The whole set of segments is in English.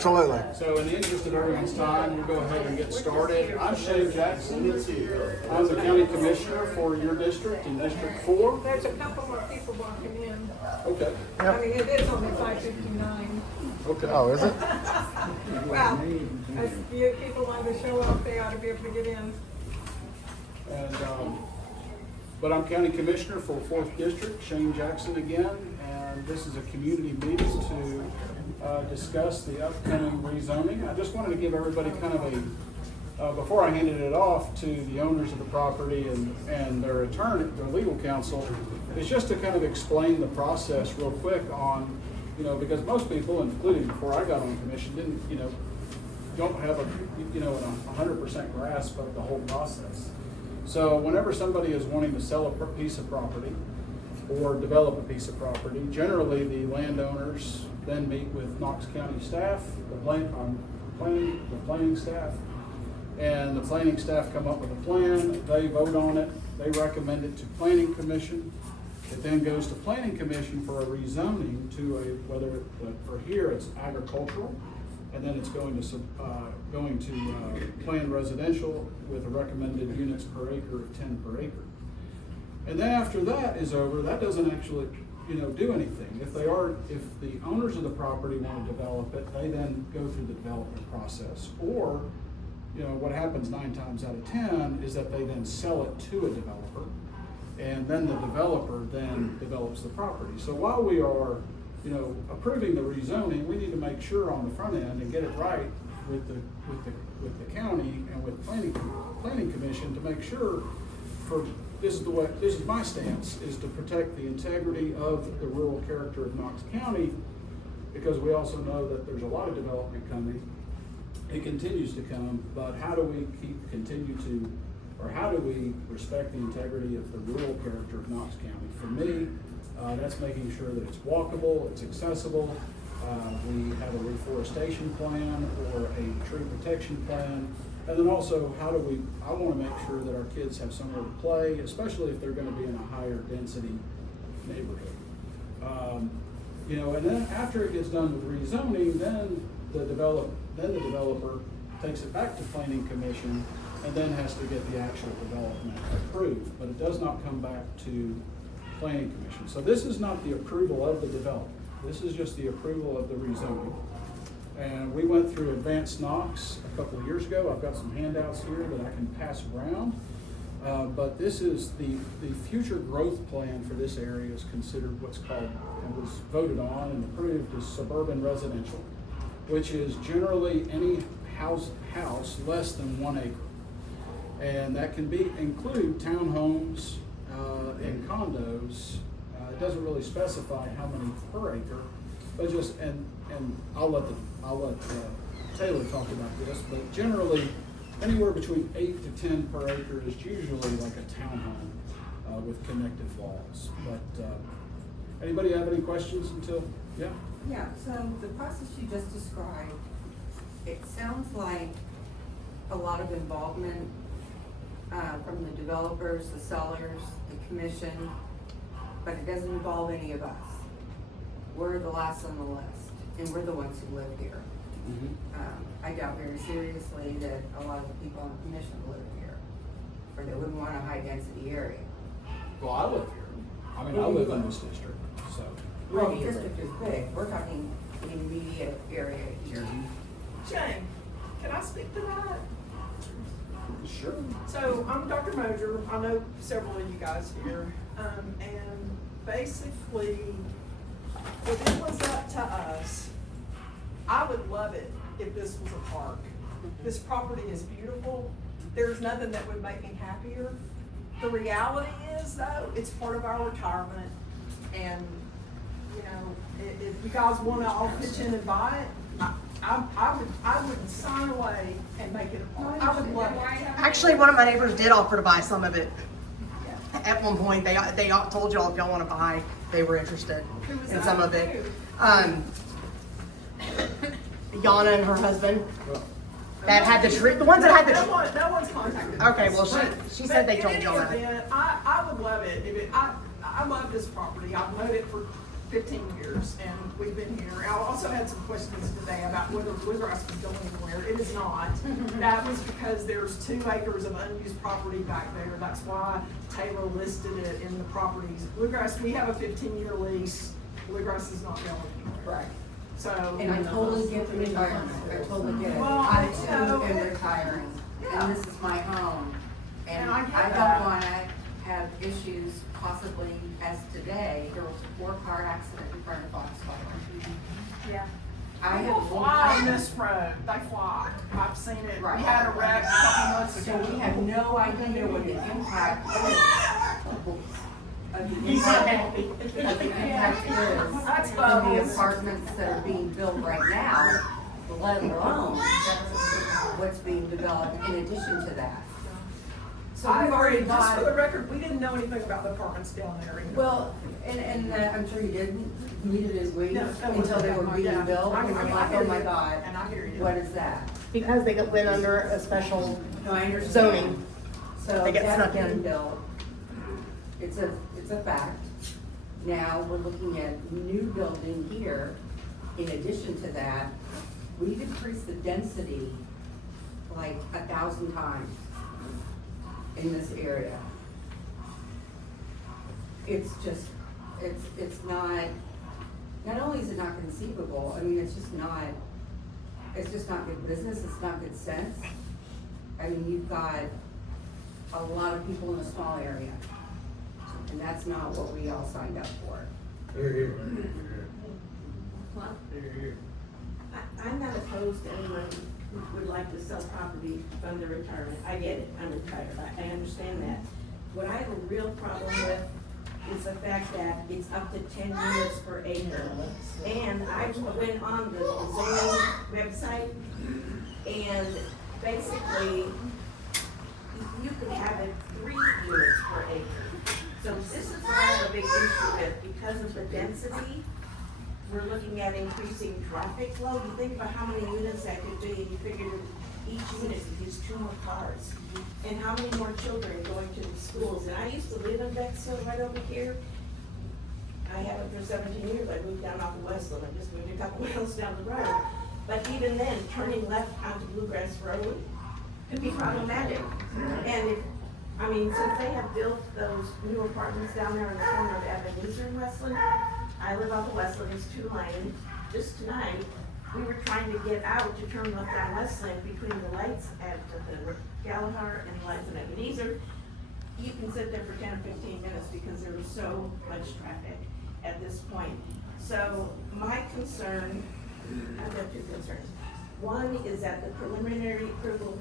Absolutely. So in the interest of everyone's time, we'll go ahead and get started. I'm Shane Jackson. I'm the county commissioner for your district in District 4. There's a couple more people walking in. Okay. I mean, it is only 5:59. Okay. Oh, is it? Well, if you people want to show up, they ought to be able to get in. And, but I'm county commissioner for 4th District, Shane Jackson again, and this is a community meeting to discuss the upcoming rezoning. I just wanted to give everybody kind of a, before I handed it off to the owners of the property and their attorney, their legal counsel, is just to kind of explain the process real quick on, because most people, including before I got on commission, didn't, don't have a 100% grasp of the whole process. So whenever somebody is wanting to sell a piece of property or develop a piece of property, generally the landowners then meet with Knox County staff, the planning staff, and the planning staff come up with a plan. They vote on it. They recommend it to Planning Commission. It then goes to Planning Commission for a rezoning to for here it's agricultural, and then it's going to planned residential with a recommended units per acre of 10 per acre. And then after that is over, that doesn't actually do anything. If the owners of the property want to develop it, they then go through the development process. Or, what happens 9 times out of 10 is that they then sell it to a developer, and then the developer then develops the property. So while we are approving the rezoning, we need to make sure on the front end and get it right with the county and with planning commission to make sure this is my stance, is to protect the integrity of the rural character of Knox County, because we also know that there's a lot of development coming. It continues to come, but how do we how do we respect the integrity of the rural character of Knox County? For me, that's making sure that it's walkable, it's accessible. We have a reforestation plan or a tree protection plan. And then also, I want to make sure that our kids have somewhere to play, especially if they're going to be in a higher density neighborhood. And then after it gets done with rezoning, then the developer takes it back to Planning Commission and then has to get the actual development approved. But it does not come back to Planning Commission. So this is not the approval of the development. This is just the approval of the rezoning. And we went through Advanced Knox a couple of years ago. I've got some handouts here that I can pass around. But this is the future growth plan for this area is considered what's called and was voted on and approved as Suburban Residential, which is generally any house less than 1 acre. And that can include townhomes and condos. It doesn't really specify how many per acre, but just and I'll let Taylor talk about this. But generally, anywhere between 8 to 10 per acre is usually like a townhome with connected walls. But anybody have any questions until yeah? Yeah. So the process you just described, it sounds like a lot of involvement from the developers, the sellers, the commission, but it doesn't involve any of us. We're the last on the list, and we're the ones who live here. Mm-hmm. I doubt very seriously that a lot of the people on the commission live here, or they wouldn't want a high density area. Well, I live here. I mean, I live in this district, so. Well, the district is big. We're talking the immediate area here. Shane, can I speak to that? Sure. So I'm Dr. Moser. I know several of you guys here. And basically, if it was up to us, I would love it if this was a park. This property is beautiful. There's nothing that would make me happier. The reality is, though, it's part of our retirement. And, if you guys want to all pitch in and buy it, I would sign away and make it a park. I would love it. Actually, one of my neighbors did offer to buy some of it. At one point, they told y'all if y'all want to buy, they were interested in some of it. Yana and her husband that had the tree, the ones that had the tree. No one's contacted me. Okay, well she said they told y'all that. I would love it. I love this property. I've known it for 15 years, and we've been here. I also had some questions today about whether bluegrass was going anywhere. It is not. That was because there's 2 acres of unused property back there. That's why Taylor listed it in the properties. Bluegrass, we have a 15-year lease. Bluegrass is not going anywhere. Right. So. And I totally get the retirement, I totally get it. Well, I you know, too am retiring, yeah. and this is my home. And And I get I that. don't wanna have issues possibly as today, there was a 4-car accident in front of Foxfire. Yeah. I People have fly on this road. They fly. I've seen it. Right. We had a wreck a couple months So ago. we have no idea what the impact is. He's so happy. Of the impact is That's from the bogus. apartments that are being built right now, let alone what's being developed in addition to that. So I we've already agree. Just for the got, record, we didn't know anything about the apartments down there either. well, and I'm sure you didn't, neither did we, No, until they were being yeah. built, and I I'm like, hear oh my you. God, And I hear you. what is that? Because they went under a special No, I understand. zoning. So They get that's snuck in. being built. It's a fact. Now, we're looking at new building here. In addition to that, we've increased the density like 1,000 times in this area. It's just, it's not only is it not conceivable, I mean, it's just not good business, it's not good sense. I mean, you've got a lot of people in a small area, and that's not what we all signed up for. Well, I'm not opposed to anyone who would like to sell property from their retirement. I get it, I'm retired, I understand that. What I have a real problem with is the fact that it's up to 10 units per acre. And I went on the zoning website, and basically, you could have it 3 units per acre. So this is what I have a big issue with, because of the density. We're looking at increasing traffic flow. You think about how many units that could be, and you figure that each unit could use 2 more cars. And how many more children going to the schools. And I used to live in Bexhill right over here. I haven't for 17 years. I moved down off of Westland. I just moved a couple miles down the road. But even then, turning left onto Bluegrass Road could be problematic. And since they have built those new apartments down there on the corner of Ebenezer and Westland, I live off of Westland, it's 2-lane. Just tonight, we were trying to get out to turn left on Westland between the lights at the Gallagher and the lights at Ebenezer. You can sit there for 10 or 15 minutes because there was so much traffic at this point. So my concern, I've got 2 concerns. One is that the preliminary approval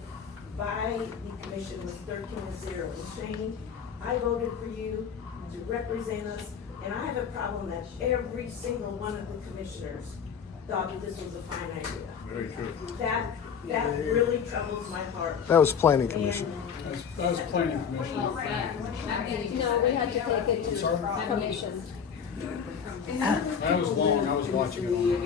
by the commission was 13-0. And Shane, I voted for you to represent us, and I have a problem that every single one of the commissioners thought that this was a fine idea. Very true. That really troubles my heart. That was planning commission. That was planning commission. No, we had to take it to commission. That was long, I was watching it on.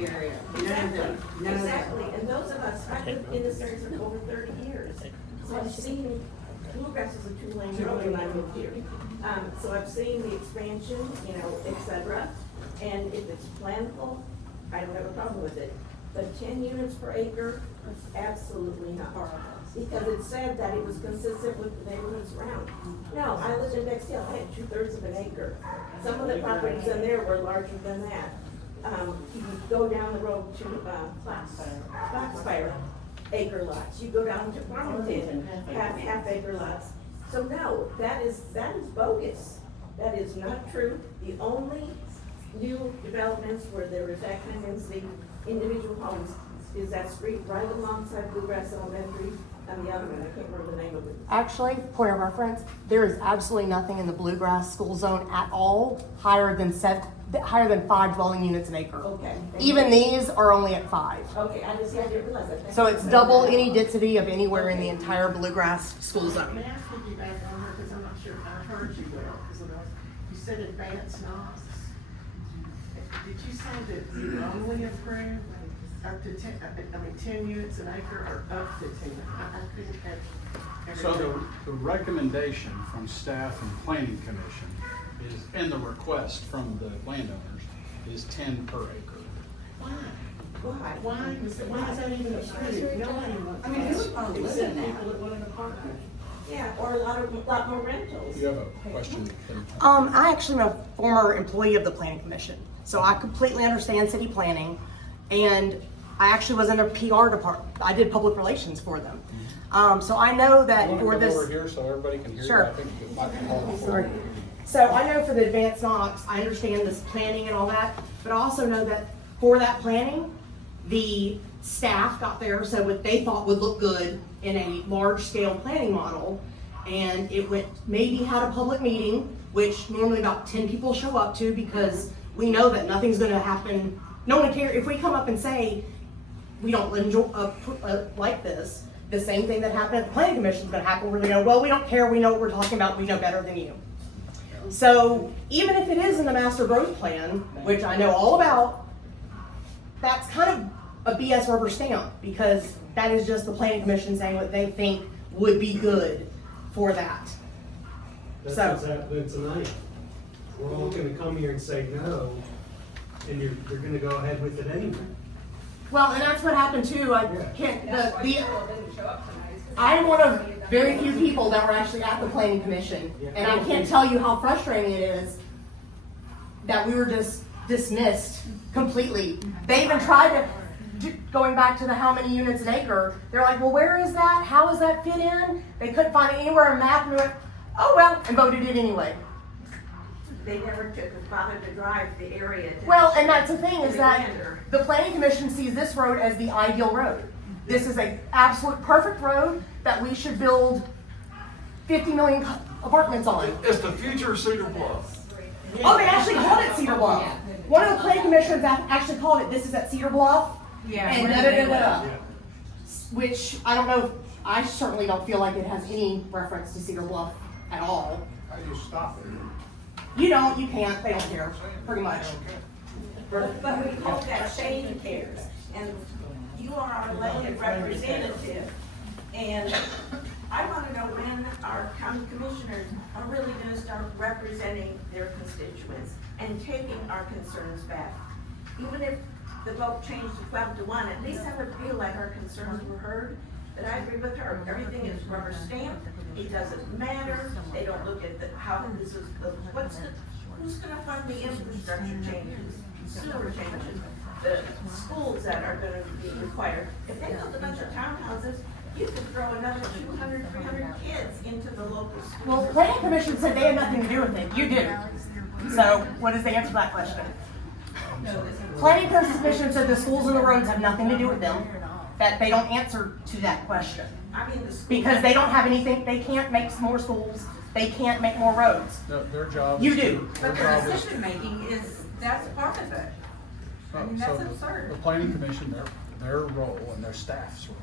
Exactly, and those of us, I've lived in this area for over 30 years. So I've seen, Bluegrass is a 2-lane road when I moved here. So I've seen the expansion, et cetera. And if it's planful, I don't have a problem with it. But 10 units per acre, absolutely not. Because it said that it was consistent with the neighborhoods around. No, I lived in Bexhill, I had 2/3 of an acre. Some of the properties in there were larger than that. You go down the road to, Foxfire, acre lots. You go down to Farmington, half acre lots. So no, that is bogus. That is not true. The only new developments where there is that kind of density, individual homes, is that street right alongside Bluegrass Elementary and the other one, I can't remember the name of it. Actually, point of reference, there is absolutely nothing in the Bluegrass school zone at all higher than 5 dwelling units an acre. Okay. Even these are only at 5. Okay, I didn't realize that. So it's double any density of anywhere in the entire Bluegrass school zone. May I ask you back on her, because I'm not sure if I heard you well, because you said advanced Knox. Did you say that you only approve up to 10 units an acre, or up to 10? I couldn't catch So everything. the recommendation from staff and planning commission is, and the request from the landowners, is 10 per acre. Why? Why? Why is that even approved? Nobody wants. I mean, who would want to live Except in that? people that want an apartment. Yeah, or a lot more rentals. You have a question? I actually am a former employee of the planning commission, so I completely understand city planning, and I actually was in their PR department. I did public relations for them. So I know that You for wanna come this. over here so everybody can hear you? Sure. I think it might be helpful. Sorry. So I know for the advanced Knox, I understand this planning and all that, but I also know that for that planning, the staff got there, so what they thought would look good in a large-scale planning model, and it went, maybe had a public meeting, which normally about 10 people show up to, because we know that nothing's gonna happen. No one cares, if we come up and say, we don't enjoy, like this, the same thing that happened at the planning commission is gonna happen, where they go, well, we don't care, we know what we're talking about, we know better than you. So even if it is in the master growth plan, which I know all about, that's kind of a BS rubber stamp, because that is just the planning commission saying what they think would be good for that. That's So- what's happening tonight. We're all gonna come here and say no, and you're gonna go ahead with it anyway. Well, and that's what happened too. I can't, I am one of very few people that were actually at the planning commission, and I can't tell you how frustrating it is that we were just dismissed completely. They even tried to, going back to the how many units an acre, they're like, well, where is that? How does that fit in? They couldn't find it anywhere in map, and we went, oh well, and voted it anyway. They never took a bother to drive the area. to- Well, and that's the thing, is to that Leander. the planning commission sees this road as the ideal road. This is a absolute perfect road that we should build 50 million apartments on. It's the future of Cedar Bluff. Oh, they actually called it Cedar Bluff. One of the planning commissioners actually called it, this is at Cedar Bluff. Yeah. And da-da-da-da-da. Which, I don't know, I certainly don't feel like it has any reference to Cedar Bluff at all. How do you stop it? You don't, you can't, they don't care, pretty much. But we hope that Shane cares, and you are our elected representative, and I wanna know when our county commissioners are really gonna start representing their constituents and taking our concerns back. Even if the vote changed to 12-1, at least I would feel like our concerns were heard. But I agree with her, everything is rubber stamped, it doesn't matter, they don't look at how this is, who's gonna fund the infrastructure changes, sewer changes, the schools that are gonna be required. If they build a bunch of townhouses, you could throw another 200, 300 kids into the local schools. Well, the planning commission said they had nothing to do with it, you do. So, what is the answer to that question? Planning commission said the schools and the roads have nothing to do with them, that they don't answer to that question. I mean, the schools. Because they don't have anything, they can't make more schools, they can't make more roads. No, their job. You is do. to- Their But job the is. decision-making is, that's part of it. I mean, So that's the- absurd. The planning commission, their role and their staff's role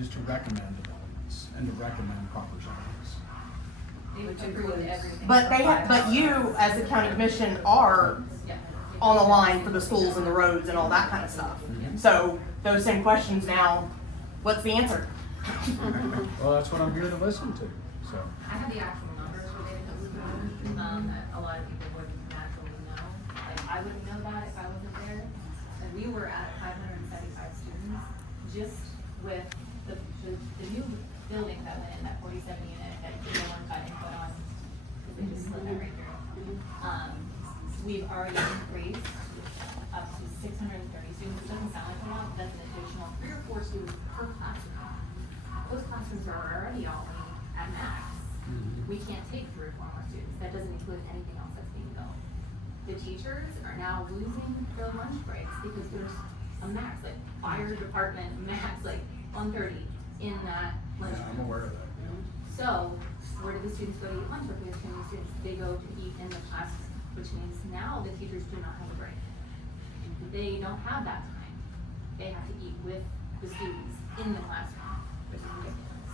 is to recommend developments and to recommend proper zonings. Which includes everything. But they have, but you, as the county commission, are on the line for the schools and the roads and all that kind of stuff. So, those same questions now, what's the answer? Well, that's what I'm here to listen to, so. I have the actual numbers related to Suburban, that a lot of people wouldn't naturally know. Like, I wouldn't know that if I wasn't there. And we were at 575 students, just with the new building that went in, that 47 unit that one got input on, because they just split that right through. We've already increased up to 630 students. It doesn't sound like a lot, but that's an additional 3 or 4 students per classroom. Those classrooms are already all at max. We can't take 3 or 4 more students. That doesn't include anything else that's being built. The teachers are now losing their lunch breaks because there's a max, like fire department max, like 130 in that lunch Yeah, I'm break. aware of that, yeah. So, where do the students go to eat lunch? If we have too many students, they go to eat in the class, which means now the teachers do not have a break. They don't have that time. They have to eat with the students in the classroom, which is ridiculous.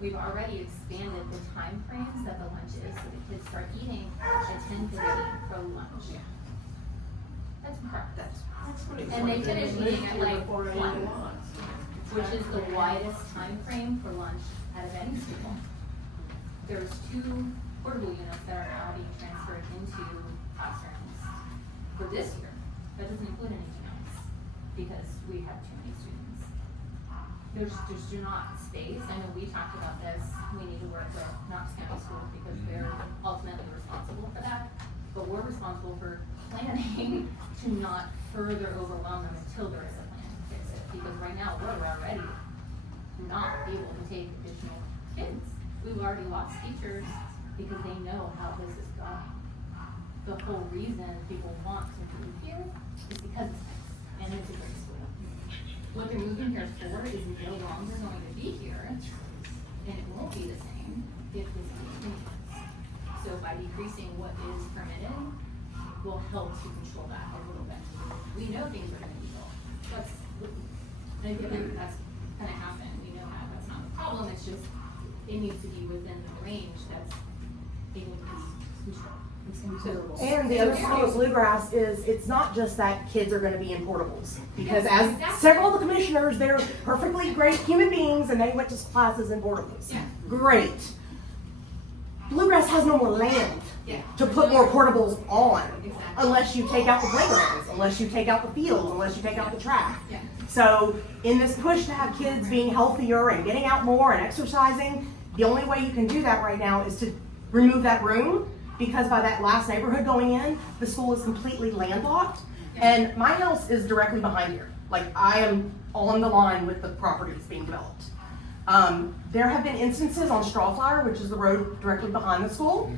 We've already expanded the time frames that the lunch is, so the kids start eating at 10:15 for lunch. That's correct. And they finish eating at like 1, which is the widest time frame for lunch out of any school. There's 2 portable units that are now being transferred into classrooms. for this year. That doesn't include anything else, because we have too many students. There's just not space. I know we talked about this, we need to work with Knox County Schools because they're ultimately responsible for that. But we're responsible for planning to not further overwhelm them until there is a plan to fix it. Because right now, we're already not able to take additional kids. We've already lost teachers because they know how this is going. The whole reason people want to move here is because it's nice and it's a great school. What they're moving here for is no longer going to be here, and it won't be the same if this continues. So by decreasing what is permitted, will help to control that a little bit. We know things are gonna be built. And given that's gonna happen, we know that, that's not the problem, it's just, it needs to be within the range that's able to be controlled. And the other problem with Bluegrass is, it's not just that kids are gonna be in portables. Because as several of the commissioners, they're perfectly great human beings and they went to classes in portables. Yeah. Great. Bluegrass has no more land to put more portables on. Exactly. Unless you take out the playgrounds, unless you take out the fields, unless you take out the track. Yeah. So in this push to have kids being healthier and getting out more and exercising, the only way you can do that right now is to remove that room, because by that last neighborhood going in, the school is completely landlocked. And my house is directly behind here. Like, I am on the line with the properties being developed. There have been instances on Strawflower, which is the road directly behind the school,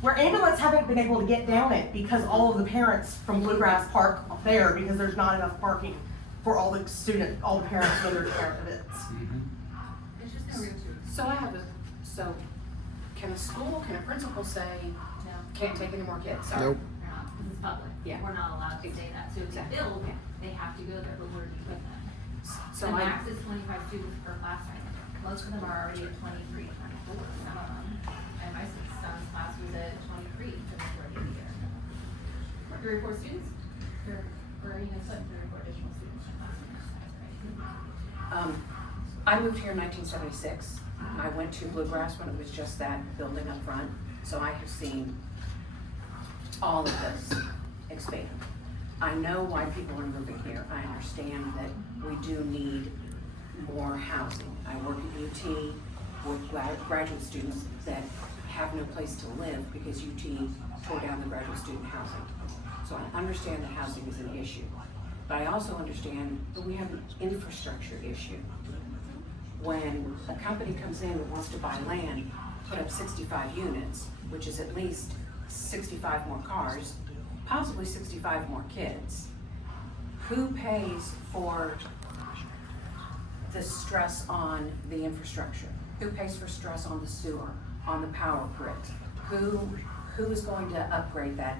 where ambulance haven't been able to get down it because all of the parents from Bluegrass park up there because there's not enough parking for all the parents when there's parent events. It's just no room to. So I have so can a principal say, No. can't take any more kids? Sorry. Nope. We're not, because it's public. Yeah. We're not allowed to say that. So if they build, they have to go there, but we're with them. So The I, max is 25 students per class right now. Most of them are already at 23, 24, some of them. And my son's class was at 23 for the majority of the year. 3 or 4 students, we're even putting 3 or 4 additional students in class in that size, right? I moved here in 1976. I went to Bluegrass when it was just that building up front. So I have seen all of this expand. I know why people are moving here. I understand that we do need more housing. I work at UT with graduate students that have no place to live because UT tore down the graduate student housing. So I understand that housing is an issue. But I also understand that we have an infrastructure issue. When a company comes in and wants to buy land, put up 65 units, which is at least 65 more cars, possibly 65 more kids, who pays for the stress on the infrastructure? Who pays for stress on the sewer, on the power grid? Who is going to upgrade that?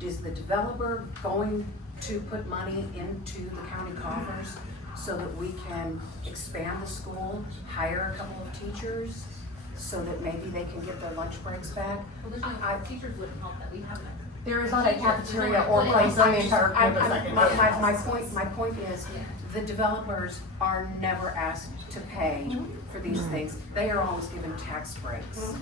Is the developer going to put money into the county coffers so that we can expand the school, hire a couple of teachers, so that maybe they can get their lunch breaks back? Well, there's no, teachers wouldn't help that. We have that. There is not a cafeteria or place on the entire campus that can do that. My point is, the developers are never asked to pay for these things. They are always given tax breaks.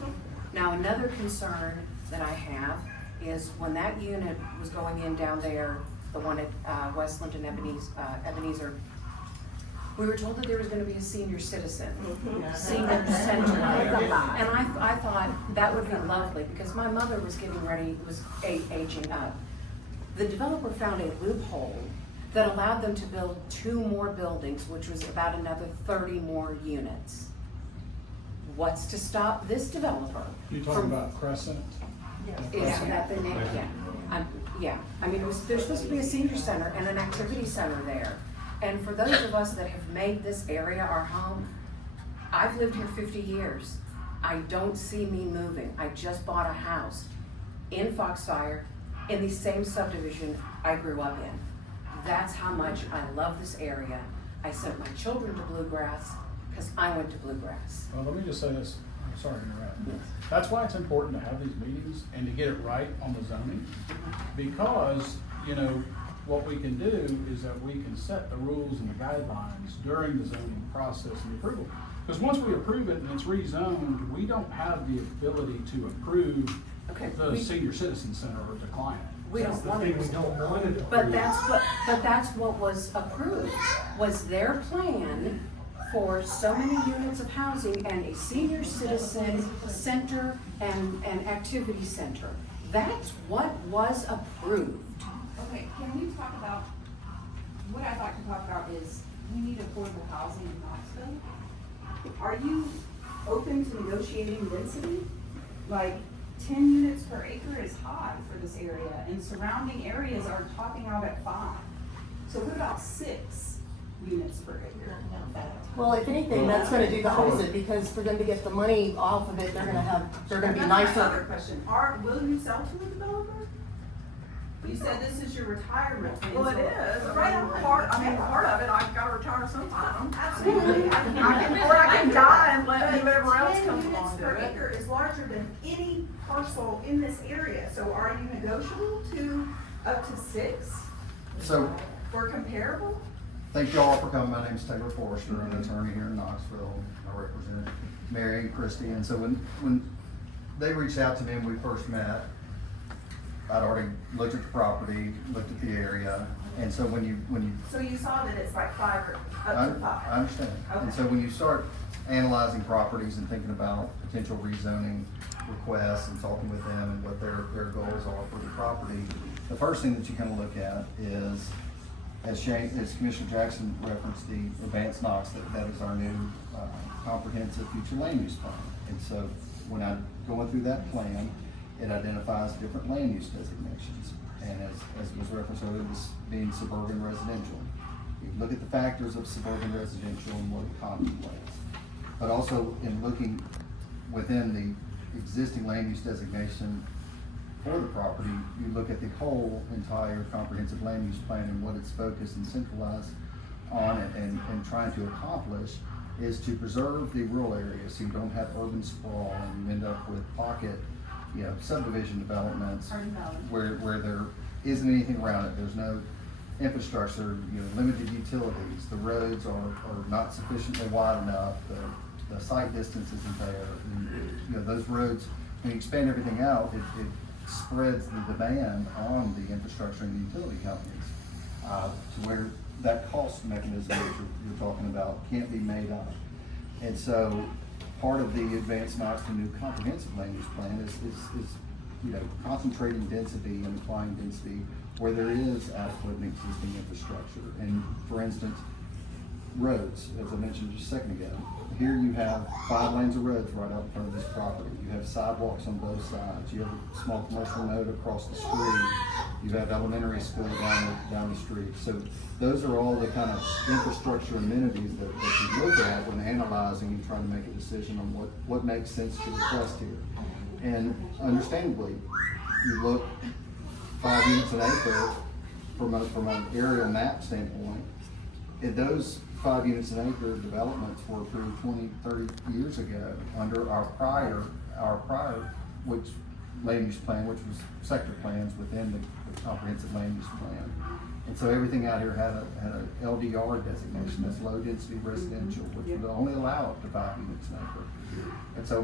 Now, another concern that I have is when that unit was going in down there, the one at Westland and Ebenezer, we were told that there was gonna be a senior citizen, senior center. And I thought that would be lovely, because my mother was aging up. The developer found a loophole that allowed them to build 2 more buildings, which was about another 30 more units. What's to stop this developer? You talking about Crescent? Is that the name? Yeah. I mean, there's supposed to be a senior center and an activity center there. And for those of us that have made this area our home, I've lived here 50 years. I don't see me moving. I just bought a house in Foxfire in the same subdivision I grew up in. That's how much I love this area. I sent my children to Bluegrass because I went to Bluegrass. Well, let me just say this, I'm sorry to interrupt. That's why it's important to have these meetings and to get it right on the zoning. Because, what we can do is that we can set the rules and the guidelines during the zoning process and approval. Because once we approve it and it's rezoned, we don't have the ability to approve the senior citizen center or decline it. We That's don't the want thing it. we don't want it But approved. that's what was approved, was their plan for so many units of housing and a senior citizen center and an activity center. That's what was approved. Okay, can we talk about, what I'd like to talk about is, we need affordable housing in Knoxville. Are you open to negotiating density? Like, 10 units per acre is high for this area, and surrounding areas are topping out at 5. So what about 6 units per acre? Well, if anything, that's gonna do the opposite, because for them to get the money off of it, they're gonna be That's my nicer. other question, will you sell to a developer? You said this is your retirement thing. Well, it so- is, Right on. part of it, I've gotta retire sometime. Absolutely. Or I can die and let whoever else But comes 10 along units do per it. acre is larger than any parcel in this area, so are you negotiable to up to 6 So, for comparable? thank you all for coming. My name's Taylor Forrester. I'm an attorney here in Knoxville. I represent Mary and Christie. And so when they reached out to me and we first met, I'd already looked at the property, looked at the area. And so when you So you saw that it's like 5 or I up to 5? I understand. And so when you start analyzing properties and thinking about potential rezoning requests and talking with them and what their goals are for the property, the first thing that you kind of look at is, as Commissioner Jackson referenced, the advanced Knox, that is our new comprehensive future land use plan. And so when I'm going through that plan, it identifies different land use designations. And as was referenced earlier, this being suburban residential. You look at the factors of suburban residential and what it contemplates. But also in looking within the existing land use designation for the property, you look at the whole entire comprehensive land use plan and what it's focused and centralized on and trying to accomplish is to preserve the rural areas so you don't have urban sprawl and you end up with pocket, subdivision developments where there isn't anything around it. There's no infrastructure, limited utilities. The roads are not sufficiently wide enough. The site distance isn't there. And, those roads, when you expand everything out, it spreads the demand on the infrastructure and the utility companies to where that cost mechanism that you're talking about can't be made up. And so part of the advanced Knox to new comprehensive land use plan is concentrating density and applying density where there is adequate and existing infrastructure. And for instance, roads, as I mentioned just a second ago, here you have 5 lanes of roads right out in front of this property. You have sidewalks on both sides. You have a small commercial node across the street. You have elementary school down the street. So those are all the kind of infrastructure amenities that you look at when analyzing and trying to make a decision on what makes sense to request here. And understandably, you look 5 units an acre from an aerial map standpoint, and those 5 units an acre developments were approved 20, 30 years ago under our prior which land use plan, which was sector plans within the comprehensive land use plan. And so everything out here had a LDR designation, that's low density residential, which would only allow up to 5 units an acre. And so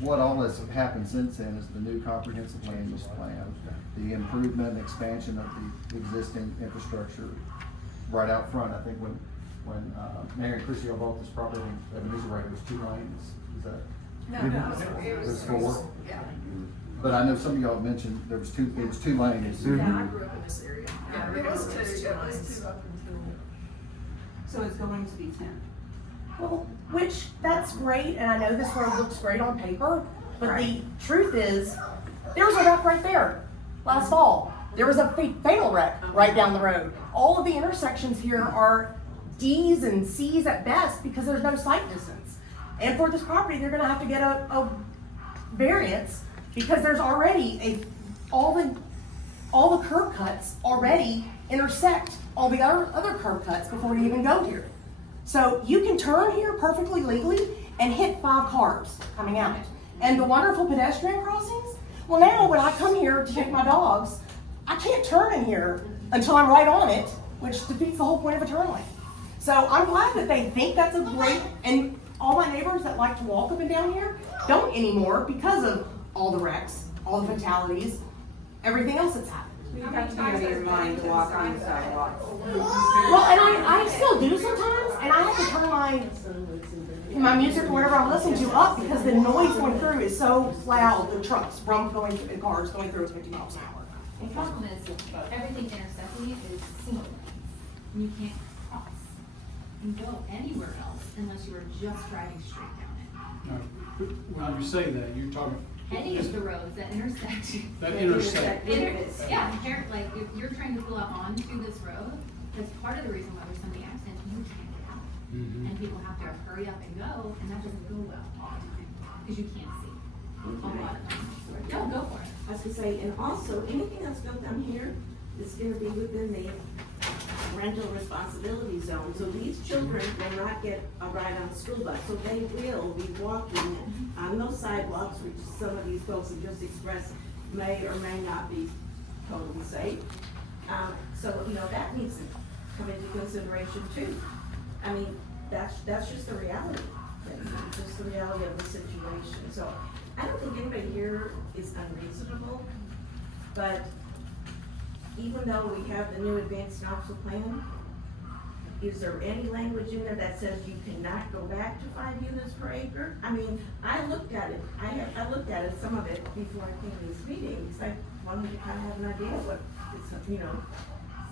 what all has happened since then is the new comprehensive land use plan, the improvement and expansion of the existing infrastructure right out front. I think when Mary and Christie all bought this property at Ebenezer Road, it was 2 lanes, is that? No, It was 4? But I know some of y'all mentioned it was 2 lanes. Yeah, I grew up in this area. Yeah, It was 2 lanes. up until. So it's going to be 10. Well, which, that's great, and I know this road looks great on paper, but the truth is, there was a wreck right there last fall. There was a fatal wreck right down the road. All of the intersections here are D's and C's at best because there's no sight distance. And for this property, they're gonna have to get a variance because there's already all the curb cuts already intersect all the other curb cuts before you even go here. So you can turn here perfectly legally and hit 5 cars coming out. And the wonderful pedestrian crossings, well now when I come here to take my dogs, I can't turn in here until I'm right on it, which defeats the whole point of a turn lane. So I'm glad that they think that's a great, and all my neighbors that like to walk up and down here don't anymore because of all the wrecks, all the fatalities, everything else that's happened. You have to be out of your mind to walk on the sidewalk. Well, and I still do sometimes, and I have to turn my music or whatever I'm listening to up because the noise going through is so loud. The trucks, and cars going through at 50 miles an hour. The problem is, everything intersecting it is single lane. You can't cross and go anywhere else unless you are just driving straight down it. No, when you say that, you're talking. Any of the roads that intersect. That intersect. Yeah, like, if you're trying to pull up onto this road, that's part of the reason why there's so many accidents, you can't get out. Mhm. And people have to hurry up and go, and that doesn't go well all the time, because you can't see. A lot of times. No, go for it. I was gonna say, and also, anything that's built down here is gonna be within the rental responsibility zone. So these children will not get a ride on the school bus, so they will be walking on those sidewalks, which some of these folks have just expressed may or may not be totally safe. So, that needs to come into consideration too. I mean, that's just the reality. That's just the reality of the situation. So I don't think anybody here is unreasonable, but even though we have the new advanced Knox plan, is there any language in there that says you cannot go back to 5 units per acre? I mean, I looked at it, I looked at it, some of it, before I came to this meeting, because I wanted to kind of have an idea of what,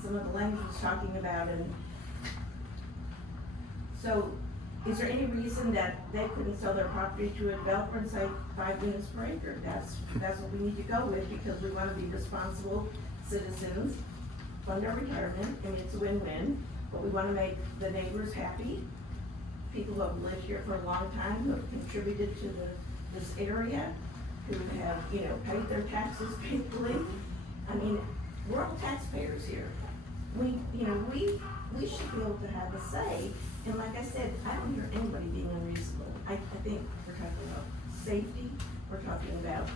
some of the language was talking about, and so, is there any reason that they couldn't sell their property to a developer and say 5 units per acre? That's what we need to go with, because we want to be responsible citizens, fund their retirement, and it's a win-win, but we want to make the neighbors happy, people who have lived here for a long time, who have contributed to this area, who have, paid their taxes faithfully. I mean, we're all taxpayers here. We should be able to have a say, and like I said, I don't hear anybody being unreasonable. I think we're talking about safety, we're talking about,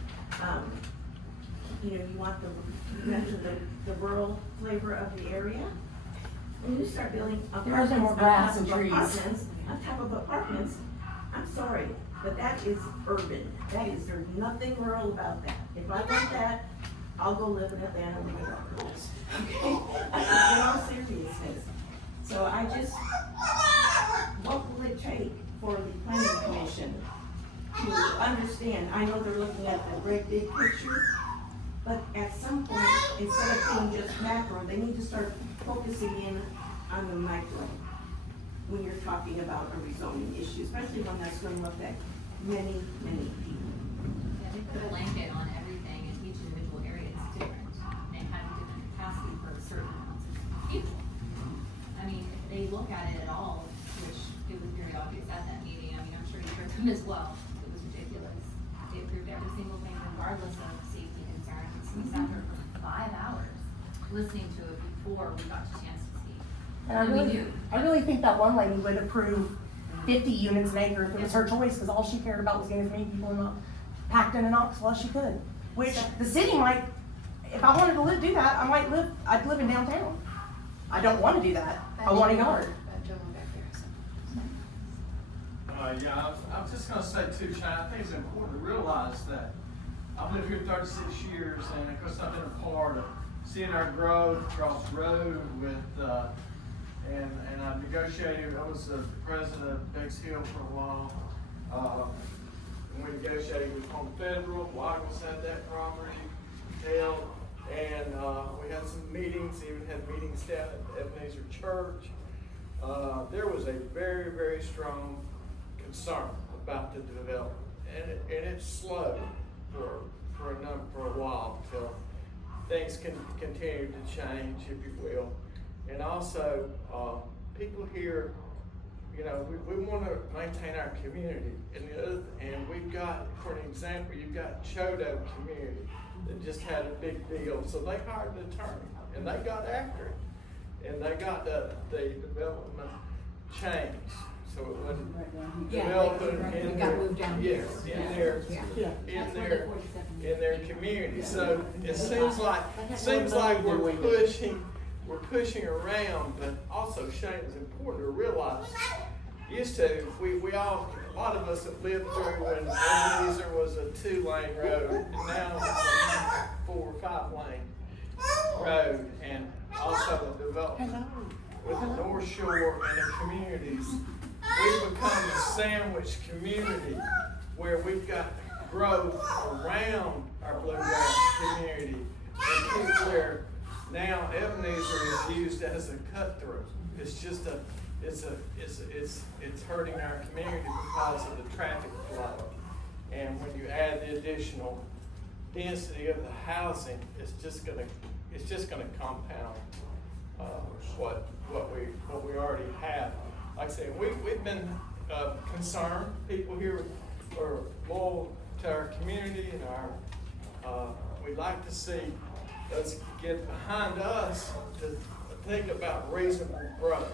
you mentioned the rural flavor of the area. When you start building There's no more grass and trees. On top of apartments, I'm sorry, but that is urban. There's nothing rural about that. If I want that, I'll go live in Atlanta with the girls. Okay? In all seriousness. So what will it take for the planning commission to understand? I know they're looking at the great big picture, but at some point, instead of being just macro, they need to start focusing in on the micro when you're talking about a rezoning issue, especially one that's going to affect many, many people. Yeah, they put a blanket on everything, and each individual area is different, and have different capacity for certain amounts of people. I mean, if they look at it at all, which it was very obvious at that meeting, I mean, I'm sure you heard them as well, it was ridiculous. They approved every single thing regardless of safety concerns. We sat there for 5 hours listening to it before we got a chance to speak. And I really think that one lady would approve 50 units an acre if it was her choice, because all she cared about was getting as many people packed in Knoxville as she could. Which the city might, if I wanted to do that, I'd live in downtown. I don't want to do that. I want a yard. Yeah, I was just gonna say too, Shane, I think it's important to realize that I've lived here 36 years, and of course I've been a part of seeing our growth across the road with, and I negotiated, I was the president of Bex Hill for a while. And we negotiated with Home Federal, Waggles had that property held, and we had some meetings, even had meetings down at Ebenezer Church. There was a very, very strong concern about the development, and it slowed for a while until things can continue to change, if you will. And also, people here, we want to maintain our community. And we've got, for an example, you've got Chodo community that just had a big deal. So they hired an attorney, and they got after it. And they got the development changed. So it wasn't developing in their community. So it seems like we're pushing around, but also, Shane, it's important to realize, a lot of us have lived through when Ebenezer was a 2-lane road, and now it's a 4 or 5 lane. Road and also the development with the North Shore and the communities, we've become a sandwich community where we've got growth around our bluegrass community, and keep where now Ebenezer is used as a cut through. It's just it's hurting our community because of the traffic flow. And when you add the additional density of the housing, it's just gonna compound what we already have. Like I said, we've been concerned. People here are loyal to our community and we'd like to see us get behind us to think about reasonable growth.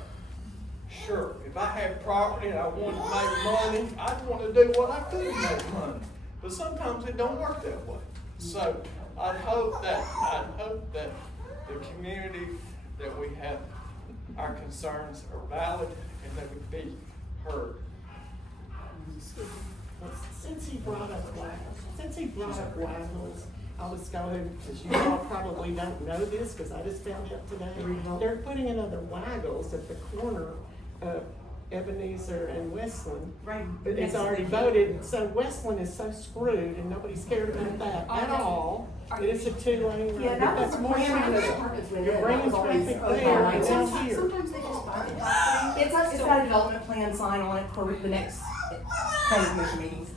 Sure, if I had property and I wanted to make money, I'd want to do what I could to make money. But sometimes it don't work that way. So I'd hope that the community that we have, our concerns are valid and they would be heard. Since he brought up Waggles, I was going, because you all probably don't know this, because I just found out today, they're putting another Waggles at the corner of Ebenezer and Westland. Right. But it's already voted, so Westland is so screwed, and nobody's cared about that at all. It is a 2-lane road. Yeah, that was That's the more plan. traffic. You're bringing traffic there and down here. Sometimes they just buy the property. It's got a development plan sign on it for the next planning commission meetings.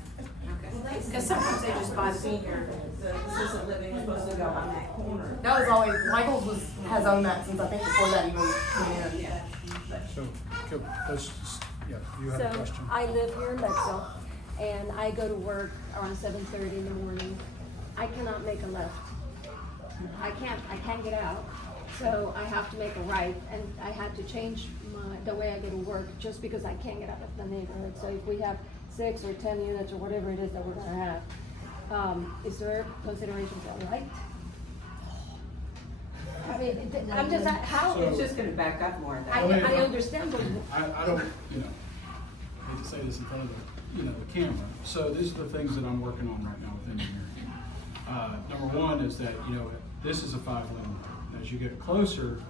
Because sometimes they just buy the Senior, the assisted living is supposed to go on that corner. That was always, Michael's has owned that since I think before that even came in. Yeah. So, yeah, you have a So, question? I live here in Bexhill, and I go to work around 7:30 in the morning. I cannot make a left. I can't get out, so I have to make a right, and I had to change the way I go to work just because I can't get out of the neighborhood. So if we have 6 or 10 units or whatever it is that we're gonna have, is there consideration for a right? I mean, I'm just, how? So- It's just gonna back up more. I understand, but I don't, I hate to say this in front of the camera. So these are the things that I'm working on right now with engineering. Number one is that, this is a 5-lane. As you get closer,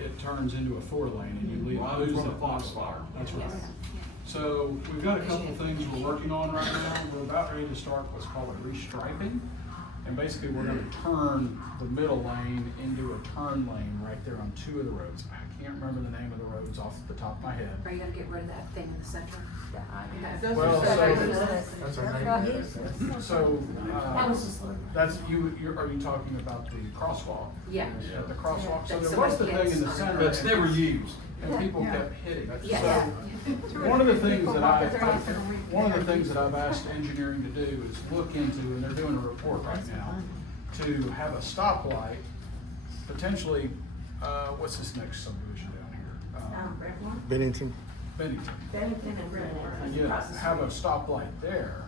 it turns into a 4-lane and you lose the Foxfire. That's right. So we've got a couple of things we're working on right now. We're about ready to start what's called a restriping. And basically we're gonna turn the middle lane into a turn lane right there on 2 of the roads. I can't remember the name of the roads off the top of my head. Are you gonna get rid of that thing in the center? Well, so, that's, are you talking about the crosswalk? Yeah. Yeah, the crosswalk. So That there was the somebody thing in the gets- center. That's never used. And people kept hitting it. Yeah. So, one of the things that I've asked engineering to do is look into, and they're doing a report right now, to have a stoplight, potentially, what's this next subdivision down here? Bennington. Bennington. Bennington and Brentwood. Yeah, have a stoplight there,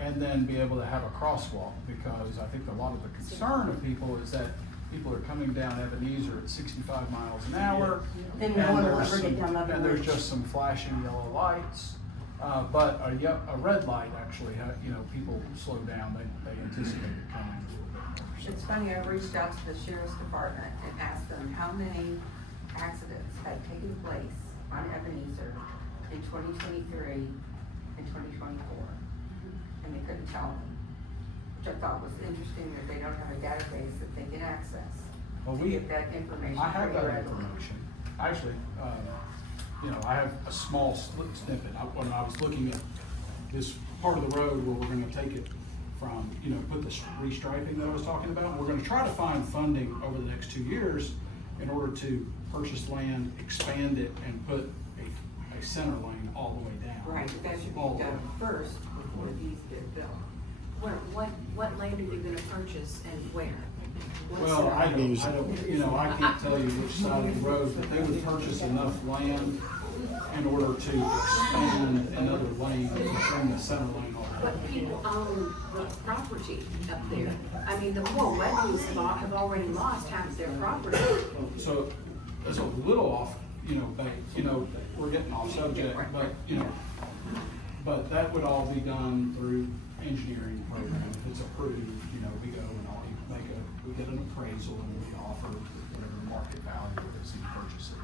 and then be able to have a crosswalk, because I think a lot of the concern of people is that people are coming down Ebenezer at 65 miles an hour. Then no one will there's ever get some- down that And there's road. just some flashing yellow lights, but a red light actually, people slow down, they anticipate it coming a little bit more. It's funny, I reached out to the sheriff's department and asked them how many accidents had taken place on Ebenezer in 2023 and 2024. And they couldn't tell me, which I thought was interesting that they don't have a database that they can access Well, to get that information I have pretty that readily. information. Actually, I have a small snippet. When I was looking at this part of the road where we're gonna take it from, put the restriping that I was talking about, we're gonna try to find funding over the next 2 years in order to purchase land, expand it, and put a center lane all the way down. Right, but that should be All the way. done first before these get built. What land are you gonna purchase and where? Well, I don't, I can't tell you which side of the road, but they would purchase enough land in order to expand another lane to bring the center lane over. But people own the property up there. I mean, the poor Wegmans have already lost half their property. So it's a little off, but, we're getting off subject, but, But that would all be done through engineering program. If it's approved, you know, we go and all, we get an appraisal and we offer whatever the market value is and purchase it.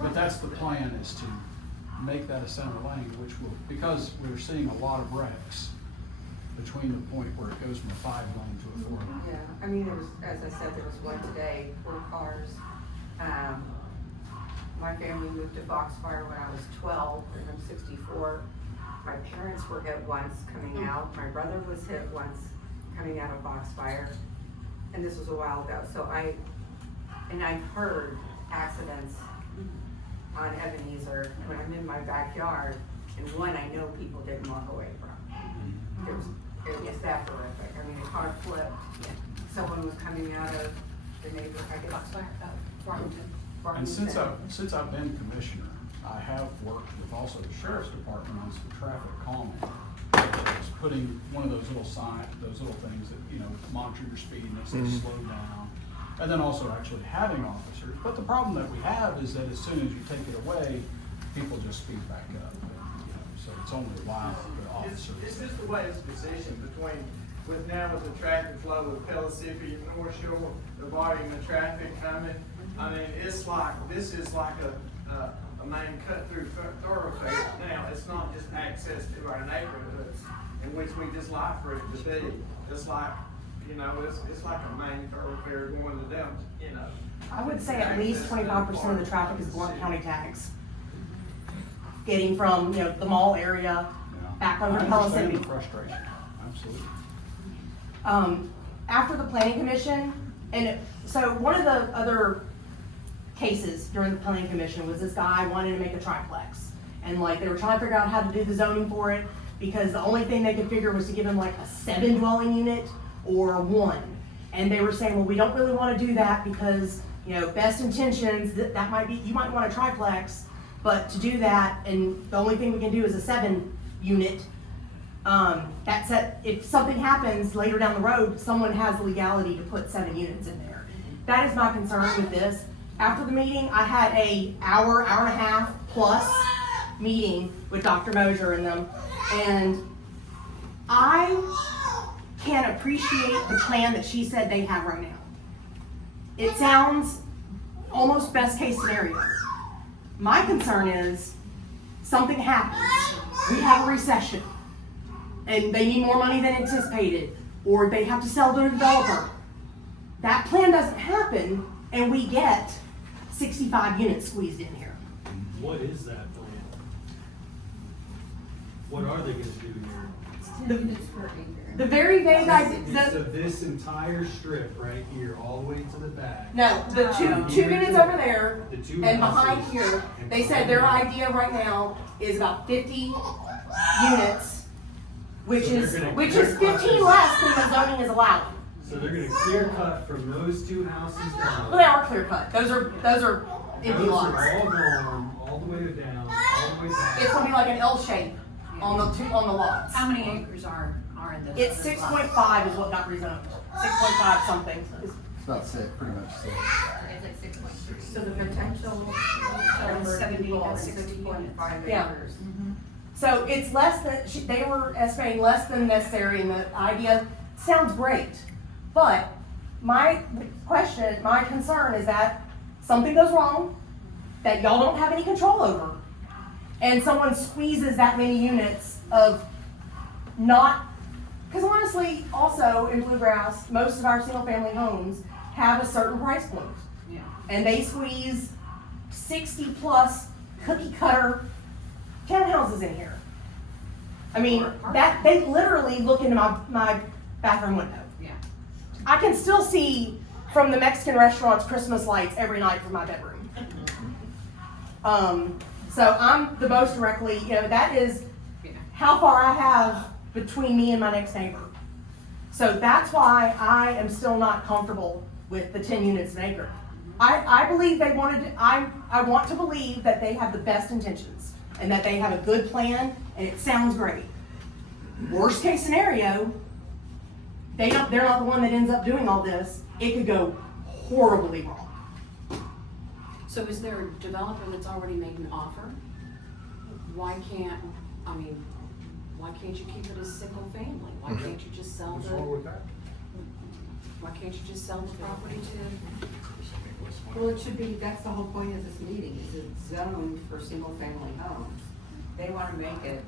But that's the plan, is to make that a center lane, which will, because we're seeing a lot of wrecks between the point where it goes from a 5-lane to a 4-lane. Yeah, I mean, there was, as I said, there was one today, 4 cars. My family moved to Foxfire when I was 12, and I'm 64. My parents were hit once coming out. My brother was hit once coming out of Foxfire, and this was a while ago. So I've heard accidents on Ebenezer when I'm in my backyard, and one I know people didn't walk away from. It was that horrific. I mean, a car flipped. Someone was coming out of the neighborhood, I guess, Farmington. And since I've been commissioner, I have worked with also the sheriff's department on some traffic calming. It's putting one of those little signs, those little things that, you know, monitor your speed and it says slow down. And then also actually having officers. But the problem that we have is that as soon as you take it away, people just speed back up. You know, so it's only while the officers. It's just the way it's positioned between, with the traffic flow with Pellissippi and North Shore, the volume of traffic coming. I mean, it's like, this is like a main cut through thoroughfare. Now, it's not just access to our neighborhoods in which we just like for it to be. It's like, you know, it's like a main thoroughfare going to them, you know. I would say at least 25% of the traffic is Blount County tags. Getting from, you know, the mall area back over to I understand Pellissippi. the frustration, absolutely. After the planning commission, so one of the other cases during the planning commission was this guy wanted to make a triplex. And like, they were trying to figure out how to do the zoning for it, because the only thing they could figure was to give him like a 7 dwelling unit or a 1. And they were saying, well, we don't really want to do that because, you know, best intentions, that might be, you might want a triplex, but to do that, and the only thing we can do is a 7 unit. If something happens later down the road, someone has the legality to put 7 units in there. That is my concern with this. After the meeting, I had a hour and a half plus meeting with Dr. Mosier and them, and I can appreciate the plan that she said they have right now. It sounds almost best case scenario. My concern is something happens. We have a recession, and they need more money than anticipated, or they have to sell to a developer. That plan doesn't happen, and we get 65 units squeezed in here. What is that plan? What are they gonna do here? 10 units per acre. The very vague idea, So this entire strip right here, all the way to the back. no, the two units over there, The two and behind houses. here, they said their idea right now is about 50 units, which So is they're gonna 15 less than the zoning is allowing. So they're gonna clear cut from those 2 houses down. Well, they are clear cut. Those are empty Those lots. are all gone, all the way down, all the way back. It's gonna be like an L shape on the lots. How many acres are in this? It's 6.5 is what got rezoned. 6.5 something. It's about 6, pretty much 6. It's like 6.3. So the potential number of 70, people that's is 60 6.5 Yeah. acres. So it's less than, they were estimating less than necessary, and the idea sounds great. But my concern is that something goes wrong that y'all don't have any control over, and someone squeezes that many units of not, because honestly, also in Bluegrass, most of our single-family homes have a certain price point. Yeah. And they squeeze 60-plus cookie-cutter townhouses in here. I mean, that they literally look into my bathroom window. Yeah. I can still see from the Mexican restaurant's Christmas lights every night from my bedroom. So I'm the most directly, you know, that is how far I have between me and my next neighbor. So that's why I am still not comfortable with the 10 units an acre. I believe they wanted to, I want to believe that they have the best intentions and that they have a good plan and it sounds great. Worst case scenario, they're not the one that ends up doing all this. It could go horribly wrong. So is there a developer that's already made an offer? Why can't I mean, why can't you keep it as single family? Why can't you just sell What's wrong with that? why can't you just sell the property to? Well, it should be, that's the whole point of this meeting, is it's zoned for single-family homes. They wanna make it.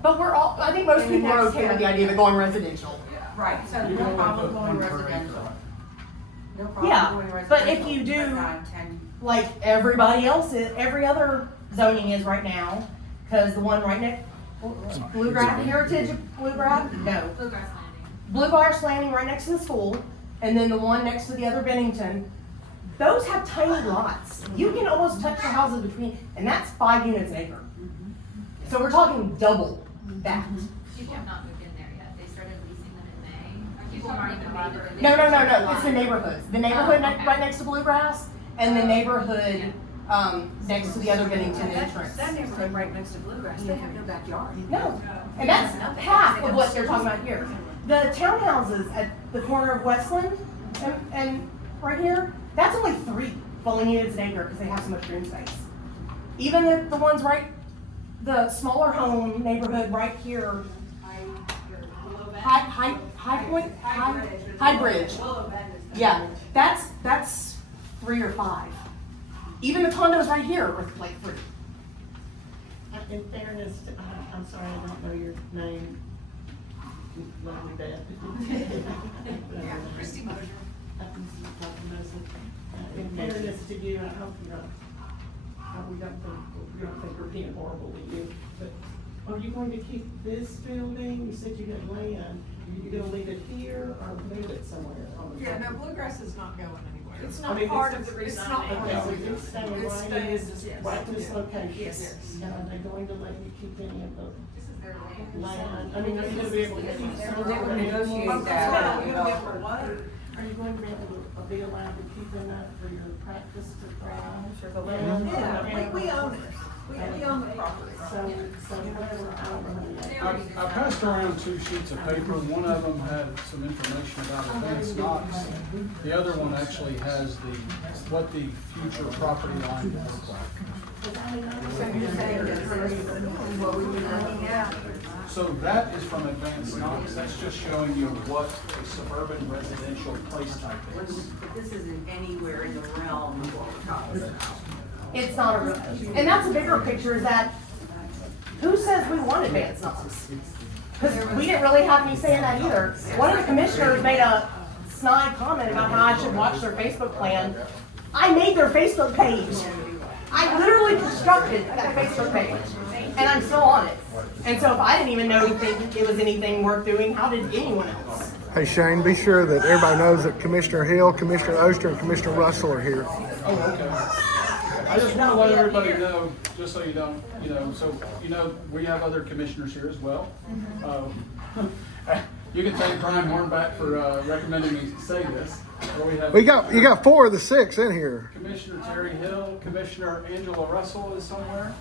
But we're all, I think most And the people are next okay with the step- idea of it going residential. Right, so You're no gonna problem put going one per residential. acre. No problem Yeah, going residential. but if you do- not 10 Like everybody else is, every other zoning is right now, cause the one right next, Bluegrass, Heritage Bluegrass, no. Bluegrass Landing. Bluegrass Landing right next to the school, and then the one next to the other Bennington, those have tiny lots. You can almost touch the houses between, and that's 5 units an acre. So we're talking double that. People have not moved in there yet. They started leasing them in May. People have already moved in. No, it's the neighborhoods. The neighborhood Oh, okay. right next to Bluegrass, and the neighborhood, next to the other Bennington That entrance. neighborhood right next to Bluegrass, they have no backyard. No, and that's half of what they're talking about here. The townhouses at the corner of Westland and right here, that's only 3 dwelling units an acre because they have so much green space. Even the ones right, the smaller home neighborhood right here, High Bridge. Yeah, that's 3 or 5. Even the condos right here are like 3. In fairness, I'm sorry, I don't know your name. Lovely Beth. Christy Mosier. In fairness to you, I hope you don't, we don't think we're being horrible to you, but are you going to keep this building? You said you had land. Are you gonna leave it here or move it somewhere on the Yeah, no, property? Bluegrass is not going anywhere. It's I not mean, part this of the is- rezoning. Okay, so it's staying It's right staying, in this, yes. right in this location? Yes. And are they going to let you keep any of the This is their land. land? I mean, are you gonna be able to keep some of They it? would negotiate Oh, that. yeah, you'll be able to what? Are you going to be able to be allowed to keep enough for your practice to thrive? Yeah, we own it. We own the property. So whatever, I don't know how many. I passed around 2 sheets of paper. One of them had some information about Advanced Knox. The other one actually has what the future property line will look like. So you're saying that this is what we've been looking at? So that is from Advanced Knox. That's just showing you what a suburban residential place type is. But this isn't anywhere in the realm of what we're talking about. It's not a real, and that's a bigger picture, is that, who says we want advanced Knox? Because we didn't really have any say in that either. One of the commissioners made a snide comment about how I should watch their Facebook plan. I made their Facebook page. I literally constructed that Facebook page, and I'm still on it. And so if I didn't even think it was anything worth doing, how did anyone else? Hey Shane, be sure that everybody knows that Commissioner Hill, Commissioner Oster, and Commissioner Russell are here. Oh, okay. I just want to let everybody know, just so you don't, we have other commissioners here as well. You can thank Brian Hornback for recommending me say this. You got 4 of the 6 in here. Commissioner Terry Hill, Commissioner Angela Russell is somewhere,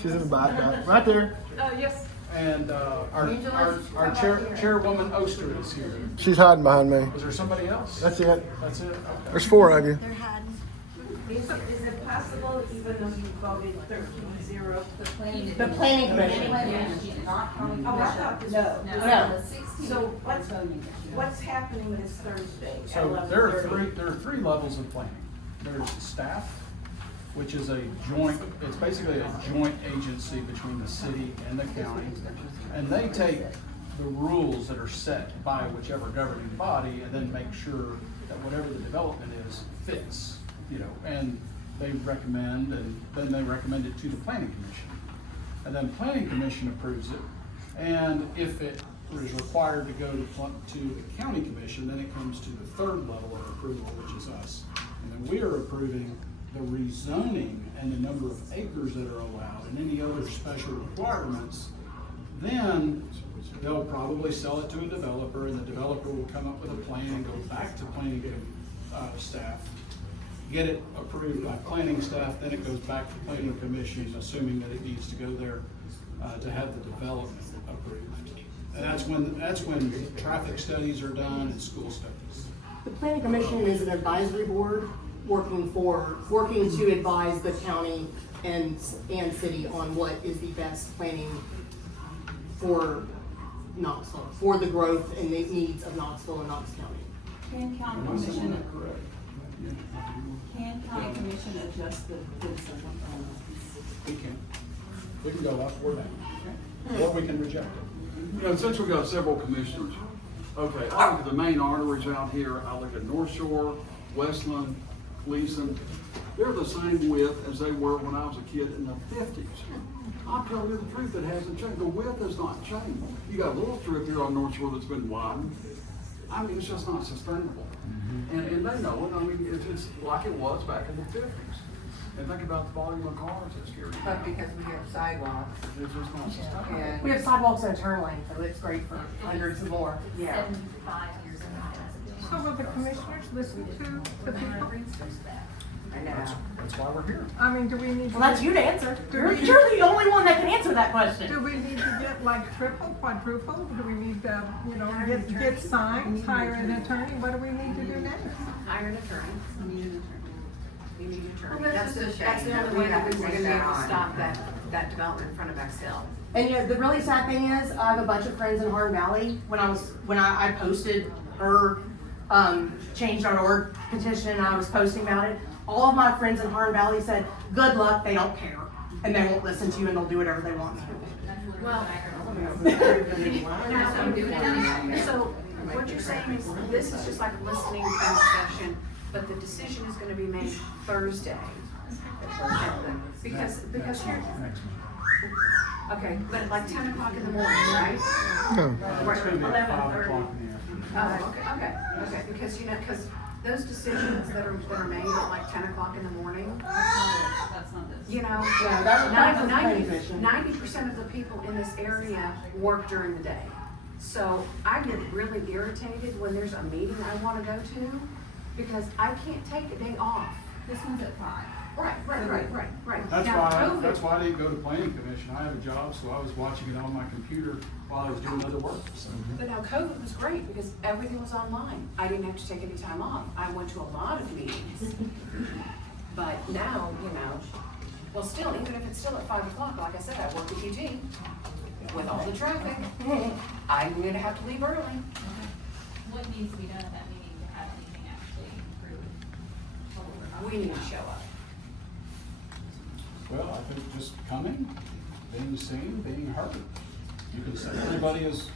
She's in the back, right there. Yes. and our chairwoman Oster is here. She's hiding behind me. Is there somebody else? That's it. That's it? Okay. There's 4 of you. Is it possible, even though you voted 13-0, The planning commission. oh, I thought this was. No. So what's happening this Thursday? at So there are 11:30? three levels of planning. There's staff, which is it's basically a joint agency between the city and the county. And they take the rules that are set by whichever governing body and then make sure that whatever the development is fits, and they recommend, and then they recommend it to the planning commission. And then planning commission approves it. And if it is required to go to the county commission, then it comes to the 3rd level of approval, which is us. And then we are approving the rezoning and the number of acres that are allowed and any other special requirements. Then they'll probably sell it to a developer, and the developer will come up with a plan and go back to planning staff, get it approved by planning staff, then it goes back to planning commission, assuming that it needs to go there to have the development approved. And that's when traffic studies are done and school studies. The planning commission is an advisory board working to advise the county and city on what is the best planning for Knoxville, for the growth and the needs of Knoxville and Knox County. Can county commission adjust the citizen? We can. We can go up or down, or we can reject it. You know, since we've got several commissioners, okay, I look at the main arteries out here, I look at North Shore, Westland, Gleason, they're the same width as they were when I was a kid in the 50s. I'm telling you the truth, it hasn't changed. The width has not changed. You got a little strip here on North Shore that's been widened. I mean, it's just not sustainable. And they know it. I mean, it's like it was back in the 50s. And think about the volume of cars that's here. But because we have sidewalks, It's just not sustainable. and. We have sidewalks and a turn lane, so it's great for hundreds and more. Yeah. 75 years in the So will the commissioners listen to the people? I know. That's why we're here. I mean, do we need to? Well, that's you to answer. You're the only one that can answer that question. Do we need to get like triple, quadruple? Do we need to, you know, get signs, hire an attorney? What do we need to do next? Hire an attorney. You need an attorney. Well, that's just a That's the shame only that way we that have to we're gonna take be able that to on. stop that development in front of Excel. And you know, the really sad thing is, I have a bunch of friends in Hardin Valley. When I posted her change.org petition, and I was posting about it, all of my friends in Hardin Valley said, "Good luck, they don't care, and they won't listen to you, and they'll do whatever they want." Well, so what you're saying is this is just like a listening kind of session, but the decision is gonna be made Thursday. Because here, okay, but at like 10 o'clock in the morning, right? No. It's gonna be at 5 o'clock in the afternoon. Oh, okay, because you know, because those decisions that are made at like 10 o'clock in the morning, That's not this. you know, Yeah, that was planning commission. 90% of the people in this area work during the day. So I get really irritated when there's a meeting I wanna go to, because I can't take a day off. This one's at 5. Right. That's Now, COVID- that's why I didn't go to planning commission. I have a job, so I was watching it on my computer while I was doing other work, so. But now COVID was great because everything was online. I didn't have to take any time off. I went to a lot of meetings. But now, you know, well, still, even if it's still at 5 o'clock, like I said, I work at UT with all the traffic. I'm gonna have to leave early. What needs to be done at that meeting to have anything actually approved? We need to show up. Well, I think just coming, being seen, being heard. You can say everybody is,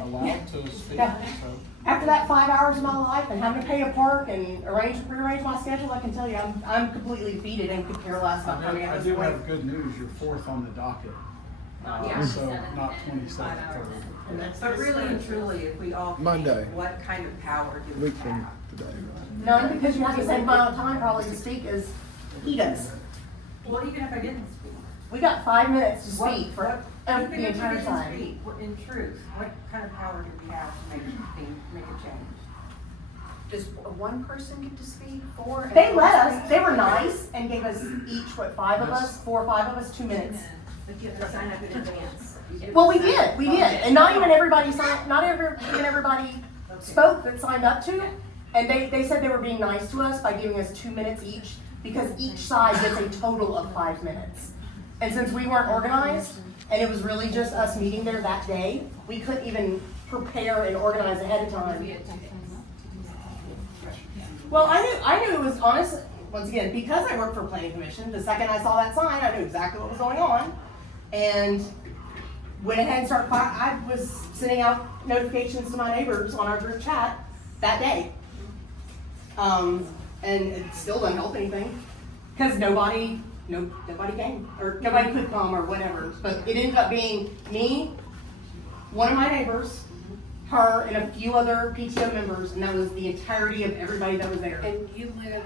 allowed to speak, Yeah. so. After that 5 hours of my life and having to pay to park and rearrange my schedule, I can tell you, I'm completely defeated and could care less about coming I at do this point. have good news, you're fourth on the docket. Yeah. So not 27th, third. But really and truly, if we all. Monday. What kind of power do we Week from have? today. None, because you have the same amount of time probably to speak as he does. Well, even if I didn't speak. We got 5 minutes to speak for Even the if I entire didn't time. speak, in truth, what kind of power do we have to make a change? Does one person get to speak? 4? They let us, they were nice and gave us each, 5 of us, 4 or 5 of us, 2 minutes. But you have to sign up in advance. Well, we did, and not even everybody signed, even everybody spoke that signed up to. And they said they were being nice to us by giving us 2 minutes each, because each side gets a total of 5 minutes. And since we weren't organized, and it was really just us meeting there that day, we couldn't even prepare and organize ahead of time. Well, I knew it was honest, once again, because I work for planning commission, the second I saw that sign, I knew exactly what was going on. And went ahead and started, I was sending out notifications to my neighbors on our group chat that day. And it still doesn't help anything, because nobody came, or nobody could come, or whatever. But it ended up being me, one of my neighbors, her, and a few other PTO members, and that was the entirety of everybody that was there. And you live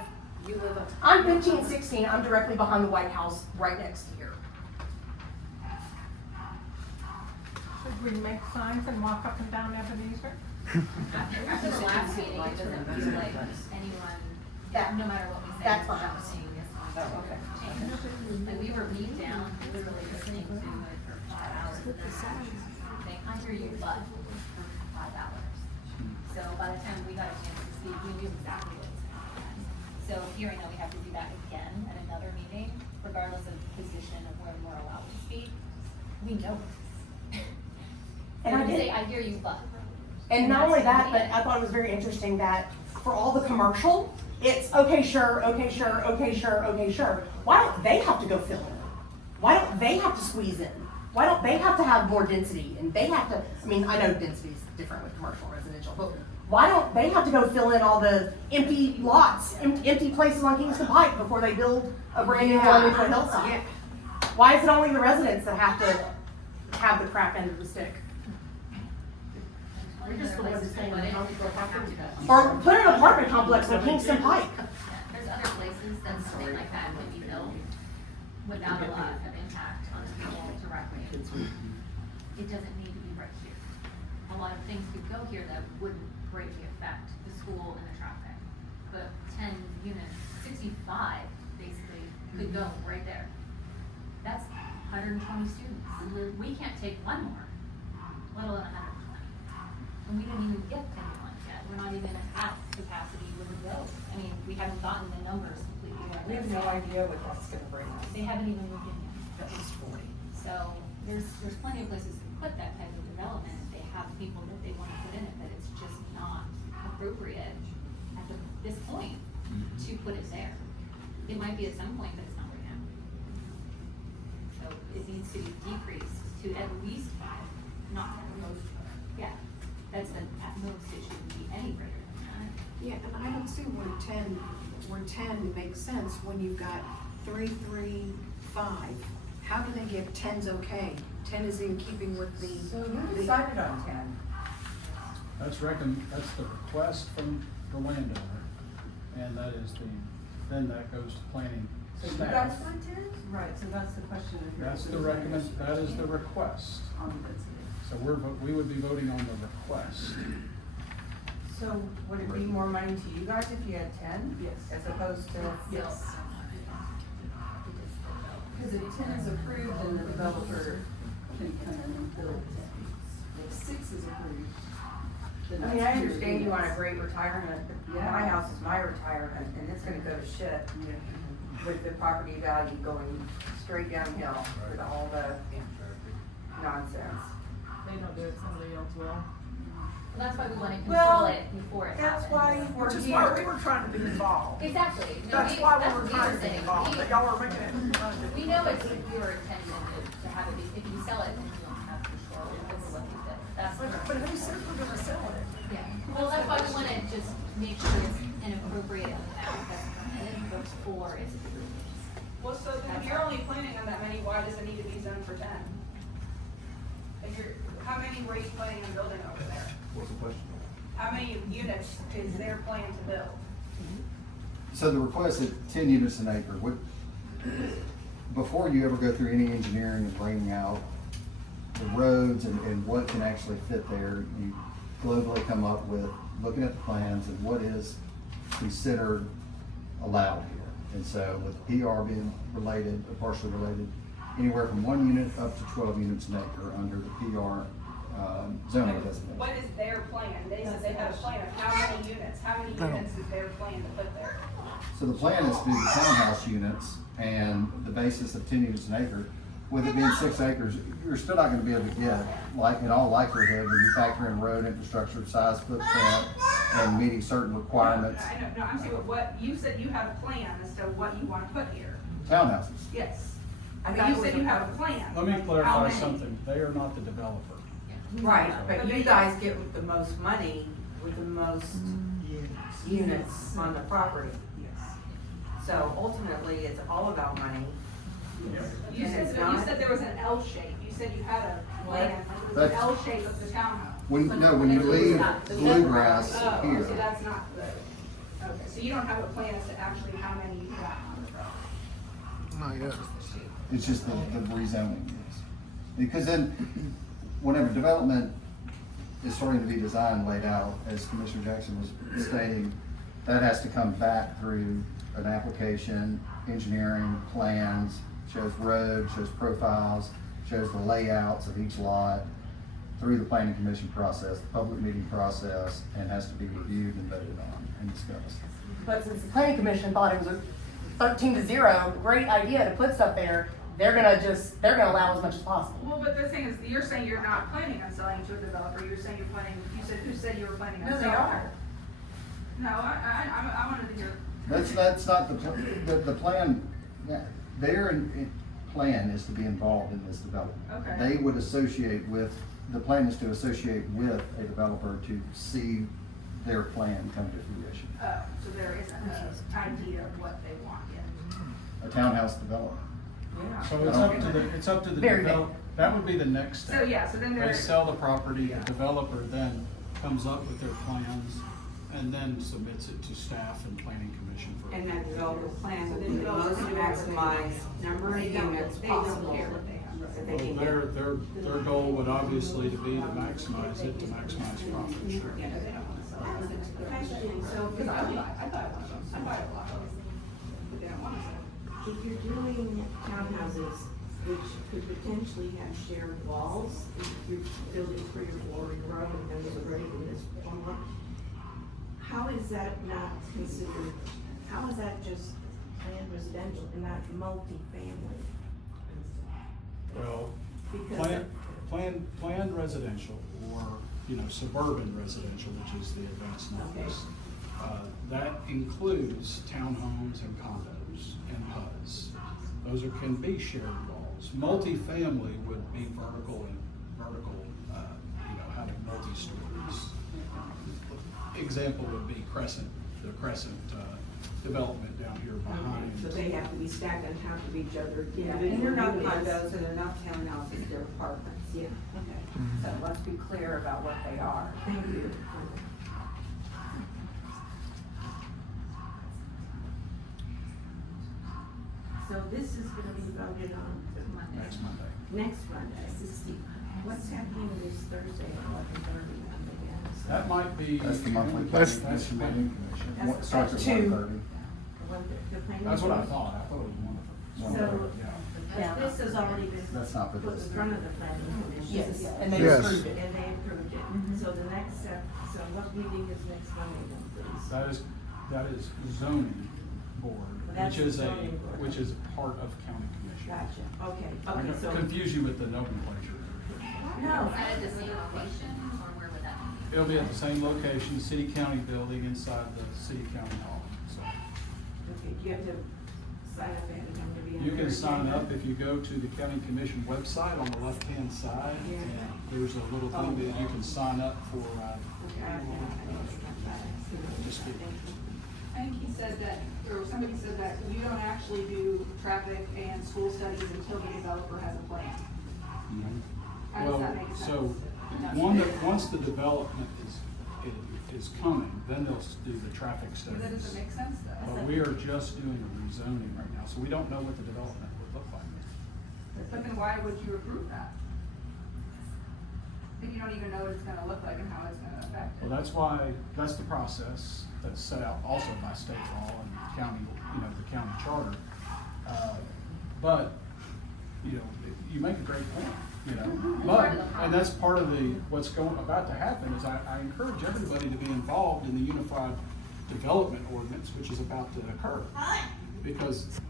up. I'm 1516, I'm directly behind the White House, right next to here. Should we make signs and walk up and down Ebenezer? After the last meeting, it doesn't feel like anyone, no matter what we say, That's fine. seeing this Oh, okay. change. Like, we were beat down, literally listening to it for 5 hours. Saying, I hear you, but for 5 hours. So by the time we got a chance to speak, we knew exactly what was going on. So here I know we have to do that again at another meeting. regardless of position of when we're allowed to speak, we know it. And I You did- say, I hear you, but. And not only that's that, but I thought it was very interesting that for all the commercial, it's okay, sure, okay, sure, okay, sure, okay, sure. Why don't they have to go fill in? Why don't they have to squeeze in? Why don't they have to have more density? And they have to, I mean, I know density is different with commercial and residential, but why don't they have to go fill in all the empty lots, empty places on Kingston Pike before they build a brand new one in Hillside? Why is it only the residents that have to have the crap end of the stick? We're just the ones saying, how to go property tax. Or put an apartment complex on Kingston Pike. There's other places that something like that can be built without a lot of impact on the people directly. It doesn't need to be right here. A lot of things could go here that wouldn't greatly affect the school and the traffic. But 10 units, 65 basically could go right there. That's 120 students. We can't take one more, let alone 120. And we didn't even get to anyone yet. We're not even at capacity with the build. I mean, we haven't gotten the numbers completely yet. We have no idea what that's gonna bring us. They haven't even moved in yet. That was 40. So there's plenty of places to put that type of development if they have people that they want to put in it, but it's just not appropriate at this point to put it there. It might be at some point, but it's not right now. So it needs to be decreased to at least 5, not at most. Yeah, that's the at most it shouldn't be any greater than that. Yeah, and I don't see where 10 makes sense when you've got 3, 3, 5. How do they get 10's okay? 10 is in keeping with the. So who decided on 10? That's the request from the landowner, and that is then that goes to planning So you staff. guys want 10? Right, so that's the question. That is the request. So we would be voting on the request. So would it be more money to you guys if you had 10? Yes. As opposed to? Yes. Because if 10 is approved, then the developer can come in and build 10. If 6 is approved, then I mean, I that's 2 understand you want a units. great retirement, but my house is my retirement, and it's gonna go to shit with the property value going straight downhill with all the nonsense. They don't do it, somebody else will. Well, that's why we want to Well, control it before it happens. That's why we're Which is why we here. were trying to be involved. Exactly. No, That's why we that's were what trying to be saying. involved, but y'all were making it. We know it's your intention to have it, if you sell it, then you don't have control over what you do. That's. But who said we're gonna sell it? Yeah, well, that's why we wanna just make sure it's an appropriate amount that's permitted before it's approved. Well, so then if you're only planning on that many, why does it need to be zoned for 10? If you're, how many were you planning on building over there? What's the question? How many units is their plan to build? So the request at 10 units an acre, before you ever go through any engineering and bringing out the roads and what can actually fit there, you globally come up with, looking at the plans and what is considered allowed here. And so with PR being related, or partially related, anywhere from 1 unit up to 12 units an acre under the PR zoning designation. What is their plan? They said they have a plan of how many units is their plan to put there? So the plan is to do the townhouse units and the basis of 10 units an acre. With it being 6 acres, you're still not gonna be able to get, like in all likelihood, when you factor in road infrastructure, size, footprint, and meeting certain requirements. I know, no, I'm saying what, you said you have a plan as to what you wanna put here. Townhouses. Yes. I But thought you it was said you have a plan. Let me How clarify many? something. They are not the developer. Right, but you guys get the most money with the most units on the property. So ultimately, it's all about money. You And said, it's you not- said there was an L shape. You said you had a plan, like it was an That's- L shape of the townhouse. When you leave bluegrass Oh, here, so that's not the, okay, so you don't have a plan as to actually how many you got on the road? Not yet. it's just the rezoning is. Because then, whenever development is starting to be designed, laid out, as Commissioner Jackson was stating, that has to come back through an application, engineering, plans, shows road, shows profiles, shows the layouts of each lot, through the planning commission process, the public meeting process, and has to be reviewed and voted on and discussed. But since the planning commission thought it was 13-0, great idea to put stuff there. They're gonna allow as much as possible. Well, but the thing is, you're saying you're not planning on selling to a developer, you're saying you're planning, who said you were planning on No, selling? they are. No, I wanted to hear. That's not the plan, their plan is to be involved in this development. Okay. They would associate with, the plan is to associate with a developer to see their plan come to fruition. Oh, so there isn't an idea of what they want yet. A townhouse development. So it's up to the Very developer. That would be the next So, step. yeah, so then They there. sell the property, the developer then comes up with their plans and then submits it to staff and planning commission for. And that developer plan So will the be the most developer- maximized number of units possible. That they can Well, get. their goal would obviously to be to maximize it, to maximize profit share. Question, so Because I buy a lot, but they don't want to sell. if you're doing townhouses, which could potentially have shared walls, if you're building 3 or 4 in a row and then there's a break in this one, how is that not considered, how is that just planned residential and not multifamily? Well, Because planned residential or, suburban residential, which is the advanced notice. That includes townhomes and condos and HUDs. Those can be shared walls. Multifamily would be vertical, having multi-stories. Example would be the Crescent development down here behind. So they have to be stacked on top of each other. Yeah, and they're not condos, and they're not townhouses, they're apartments. Yeah, okay. So let's be clear about what they are. Thank you. So this is gonna be voted on Next Monday. next Monday. What's happening this Thursday at 11:30? That might be. That's the monthly That's planning commission planning meeting. commission. What starts at Two. 1:30. That's what I thought. I thought it was wonderful. So, Yeah. this has already been That's not for put in this. front of the planning commission. Yes, and they Yes. approved it. And they approved it. So the next step, so what meeting is next Monday then, please? That is zoning board, That's which is a, zoning board. which is part of county commission. Gotcha, okay, I'm okay, gonna so. confuse you with the nomenclature. No. Is that at the same location, or where would that be? It'll be at the same location, city-county building inside the city-county hall, so. Okay, do you have to sign up ahead of time to be on You their can sign agenda? up if you go to the county commission website on the left-hand side. Yeah. And there's a little thing that you can sign up for, Okay, I just give I think he said that, or somebody said that you don't actually do traffic and school studies until the developer has a plan. How does that make sense? So, once the development is coming, then they'll do the traffic studies. That doesn't make sense though. But we are just doing a rezoning right now, so we don't know what the development would look like. But then why would you approve that? If you don't even know what it's gonna look like and how it's gonna affect it. Well, that's the process that's set out also by state law and county, the county charter. But, you make a great point, but, and that's part of what's about to happen is I encourage everybody to be involved in the Unified Development Ordinance, which is about to occur. Because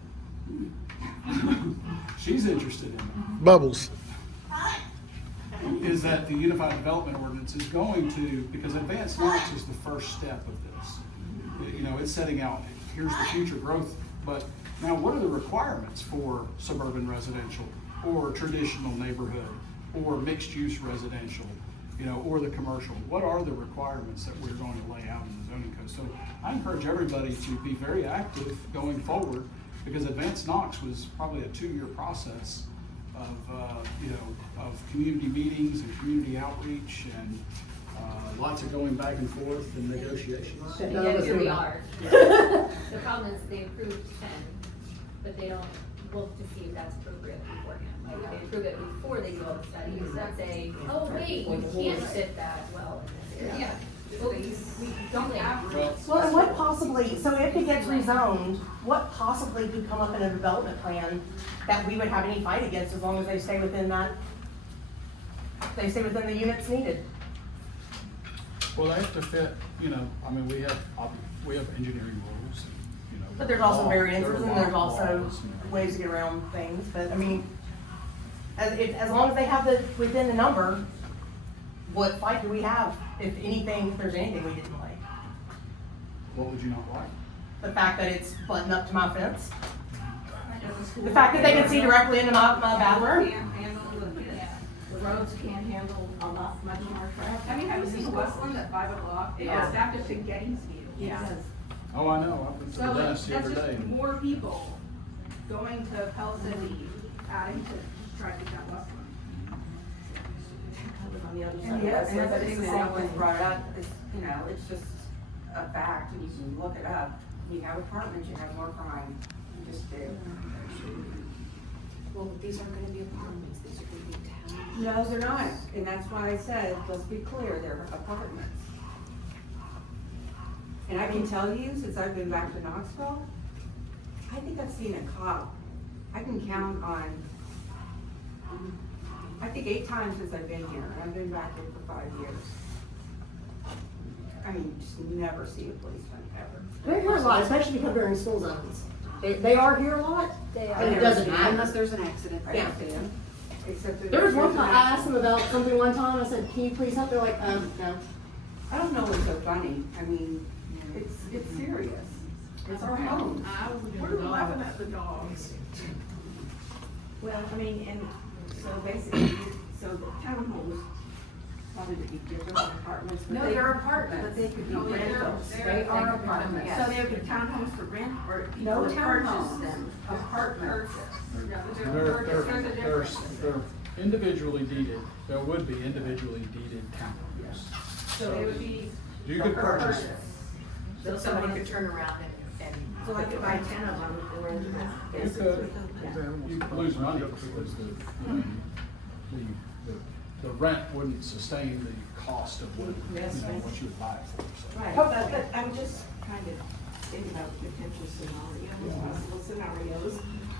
she's interested in it. Bubbles. Is that the Unified Development Ordinance is going to, because advanced Knox is the first step of this. It's setting out, here's the future growth, but now what are the requirements for suburban residential or traditional neighborhood or mixed-use residential, or the commercial? What are the requirements that we're going to lay out in the zoning code? So I encourage everybody to be very active going forward, because advanced Knox was probably a 2-year process of community meetings and community outreach and lots of going back and forth and negotiations. Yeah, here we are. The problem is they approved 10, but they don't look to see if that's appropriate beforehand. Like, they approve it before they do all the studies, and say, oh, wait, you can't fit that well in this area. Well, we don't have. Well, and what possibly, so if it gets rezoned, what possibly could come up in a development plan that we would have any fight against as long as they stay within the units needed? Well, they have to fit, we have engineering rules, But there's also law. variances Their and law there's also is- ways to get around things, but I mean, as long as they have the, within the number, what fight do we have, if anything, if there's anything we didn't like? What would you not like? The fact that it's buttoned up to my fence? The fact that they can see directly into my bathroom? Can't handle the roads can't handle a lot, much more traffic. I mean, have you seen Westland at 5 o'clock? It goes back to Gettysville. Yeah. Oh, I know, I've been to the So dentist the that's other just day. more people going to Pell City, adding to traffic at Westland. On the other side. And the other thing that always brought up is, you know, it's just a fact, and you can look it up. You have apartments, you have more crime, you just do. Well, these aren't gonna be apartments, these are gonna be towns. No, they're not, and that's why I said, let's be clear, they're apartments. And I can tell you, since I've been back to Knoxville, I think I've seen a cop. I can count on, I think 8 times since I've been here, and I've been back here for 5 years. I mean, just never see a policeman ever. They're here a lot, especially because they're in school zones. They are here a lot, They are. and it doesn't matter. Unless there's an accident. I don't see them, except. There was one time, I asked them about something one time, I said, can you please help? They're like, no. I don't know what's so funny, I mean, it's serious. It's our home. We're laughing at the dogs. Well, I mean, and so basically, so the townhomes probably would be different than apartments. but No, they- they're apartments. But they could be No, they're- rentals. they are apartments. So they would be townhomes for rent or people No would purchase townhomes. them? Apartments. They're individually deeded, there would be individually deeded townhomes. So they would be. You could purchase, So Someone could turn around and. So I could buy 10 of them and rent them out. you could, you could lose money because the rent wouldn't sustain the cost of what, what you would buy it for, so. Right, but I'm just trying to think about potential scenarios, possible scenarios,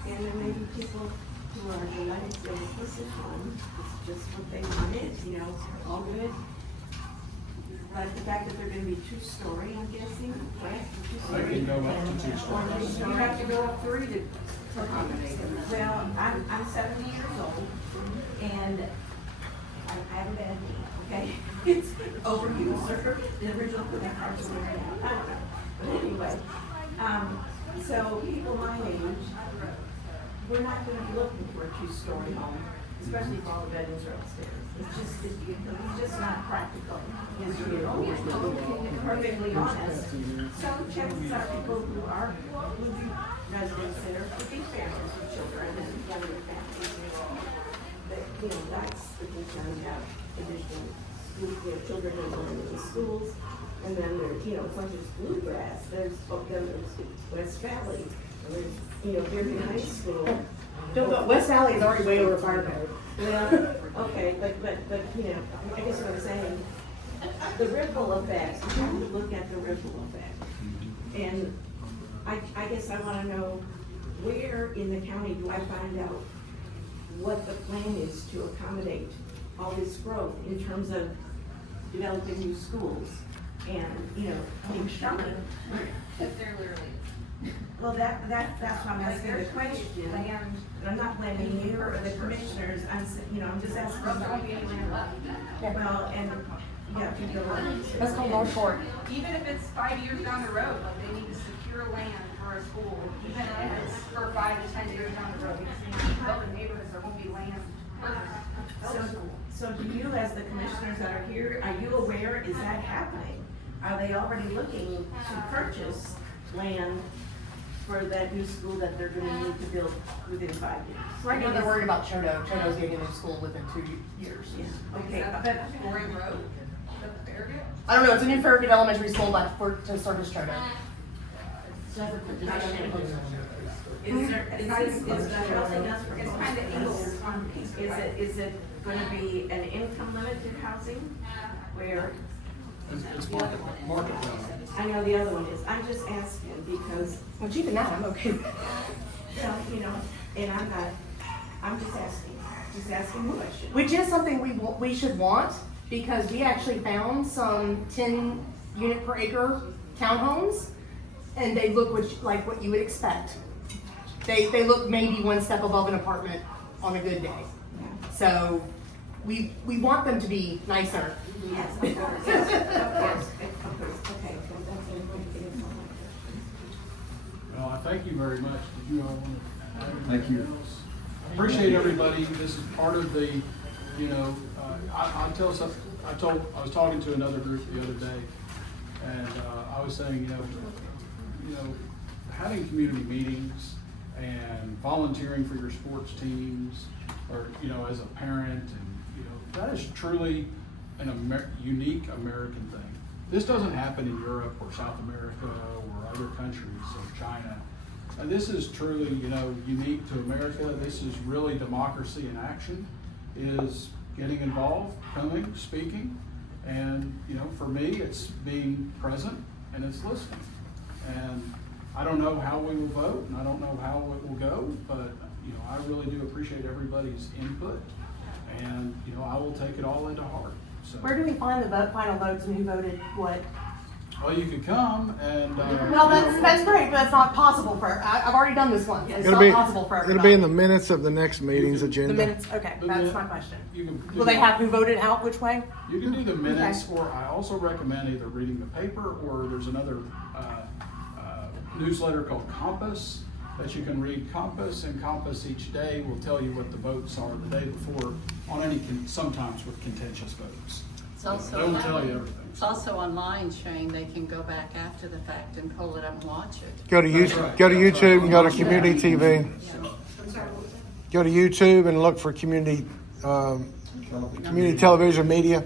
and then maybe people who are delighted to say, this is fun, it's just what they wanted, you know, all good. But the fact that they're gonna be 2-story, I'm guessing, right? They can go up to 2 stories. You have to go up 3 to accommodate them. Well, I'm 70 years old, and I have a bad knee, okay? It's overused, or the original putting parts of it out, I don't know. But anyway, so people my age, we're not gonna be looking for a 2-story home, especially if all the bedrooms are upstairs. It's just not practical, is to be perfectly honest. So chances are people who are, would be residents there, would be families with children and younger families. But, you know, that's the concern about additional, children who are going to the schools. And then there's, you know, it's not just Bluegrass, there's West Valley, there's, you know, Bearden High School. Don't go, West Valley is already way over fire code. Well, okay, but, you know, I guess what I'm saying, the ripple effect, you have to look at the ripple effect. And I guess I wanna know, where in the county do I find out what the plan is to accommodate all this growth in terms of developing new schools and, you know, constructing? Because they're literally. Well, that's why I'm asking the question, and I'm not blaming you or the commissioners, I'm just asking. There won't be any land left. Well, and, yeah, if you go on. Let's go North Fork. Even if it's 5 years down the road, like they need to secure land for a school, even if it's for 5 to 10 years down the road, because they need to build in neighborhoods, there won't be land purchased. So do you, as the commissioners that are here, are you aware, is that happening? Are they already looking to purchase land for that new school that they're gonna need to build within 5 years? Right now, they're worried about Chodo. Chodo's getting a new school within 2 years. Yeah, okay, Is but, that Boring Road? Is that the Fairgate? I don't know, it's a new Fairfield Elementary School, like, to service Chodo. is there, is the housing us for? It's kind of Ingles on Peace. Is it gonna be an income limited housing where? It's market value. I know the other one is, I'm just asking because, Well, even that, I'm okay with. well, you know, and I'm just asking the question. Which is something we should want, because we actually found some 10 unit per acre townhomes and they look like what you would expect. They look maybe one step above an apartment on a good day. So we want them to be nicer. Yes, of course, yes, of course, okay. Well, I thank you very much. Did you all want to add anything Thank you. else? Appreciate everybody. This is part of the, I'll tell something. I was talking to another group the other day, and I was saying, having community meetings and volunteering for your sports teams, or as a parent, and that is truly an unique American thing. This doesn't happen in Europe or South America or other countries or China. And this is truly, unique to America. This is really democracy in action, is getting involved, coming, speaking. And, for me, it's being present and it's listening. And I don't know how we will vote and I don't know how it will go, but, I really do appreciate everybody's input. And, I will take it all into heart. So, Where do we find the final votes and who voted what? well, you could come and. Well, that's great, but that's not possible I've already done this one. It's It'll not be, possible for everybody. it'll be in the minutes of the next meeting's The agenda. minutes, okay, The that's minute- my question. You can do Will they the- have who voted out which way? You can do the minutes, or I also recommend either reading the paper, or there's another newsletter called Compass that you can read. Compass, and Compass each day will tell you what the votes are the day before on any, sometimes with contentious votes. It's also They don't tell you everything. It's also online, Shane. They can go back after the fact and pull it up and watch it. Go to That's YouTube, right. go to That's YouTube right. and go to Community TV. Yeah. Go to YouTube and look for community television media.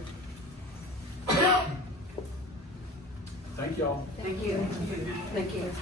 Thank y'all. Thank you. Thank you.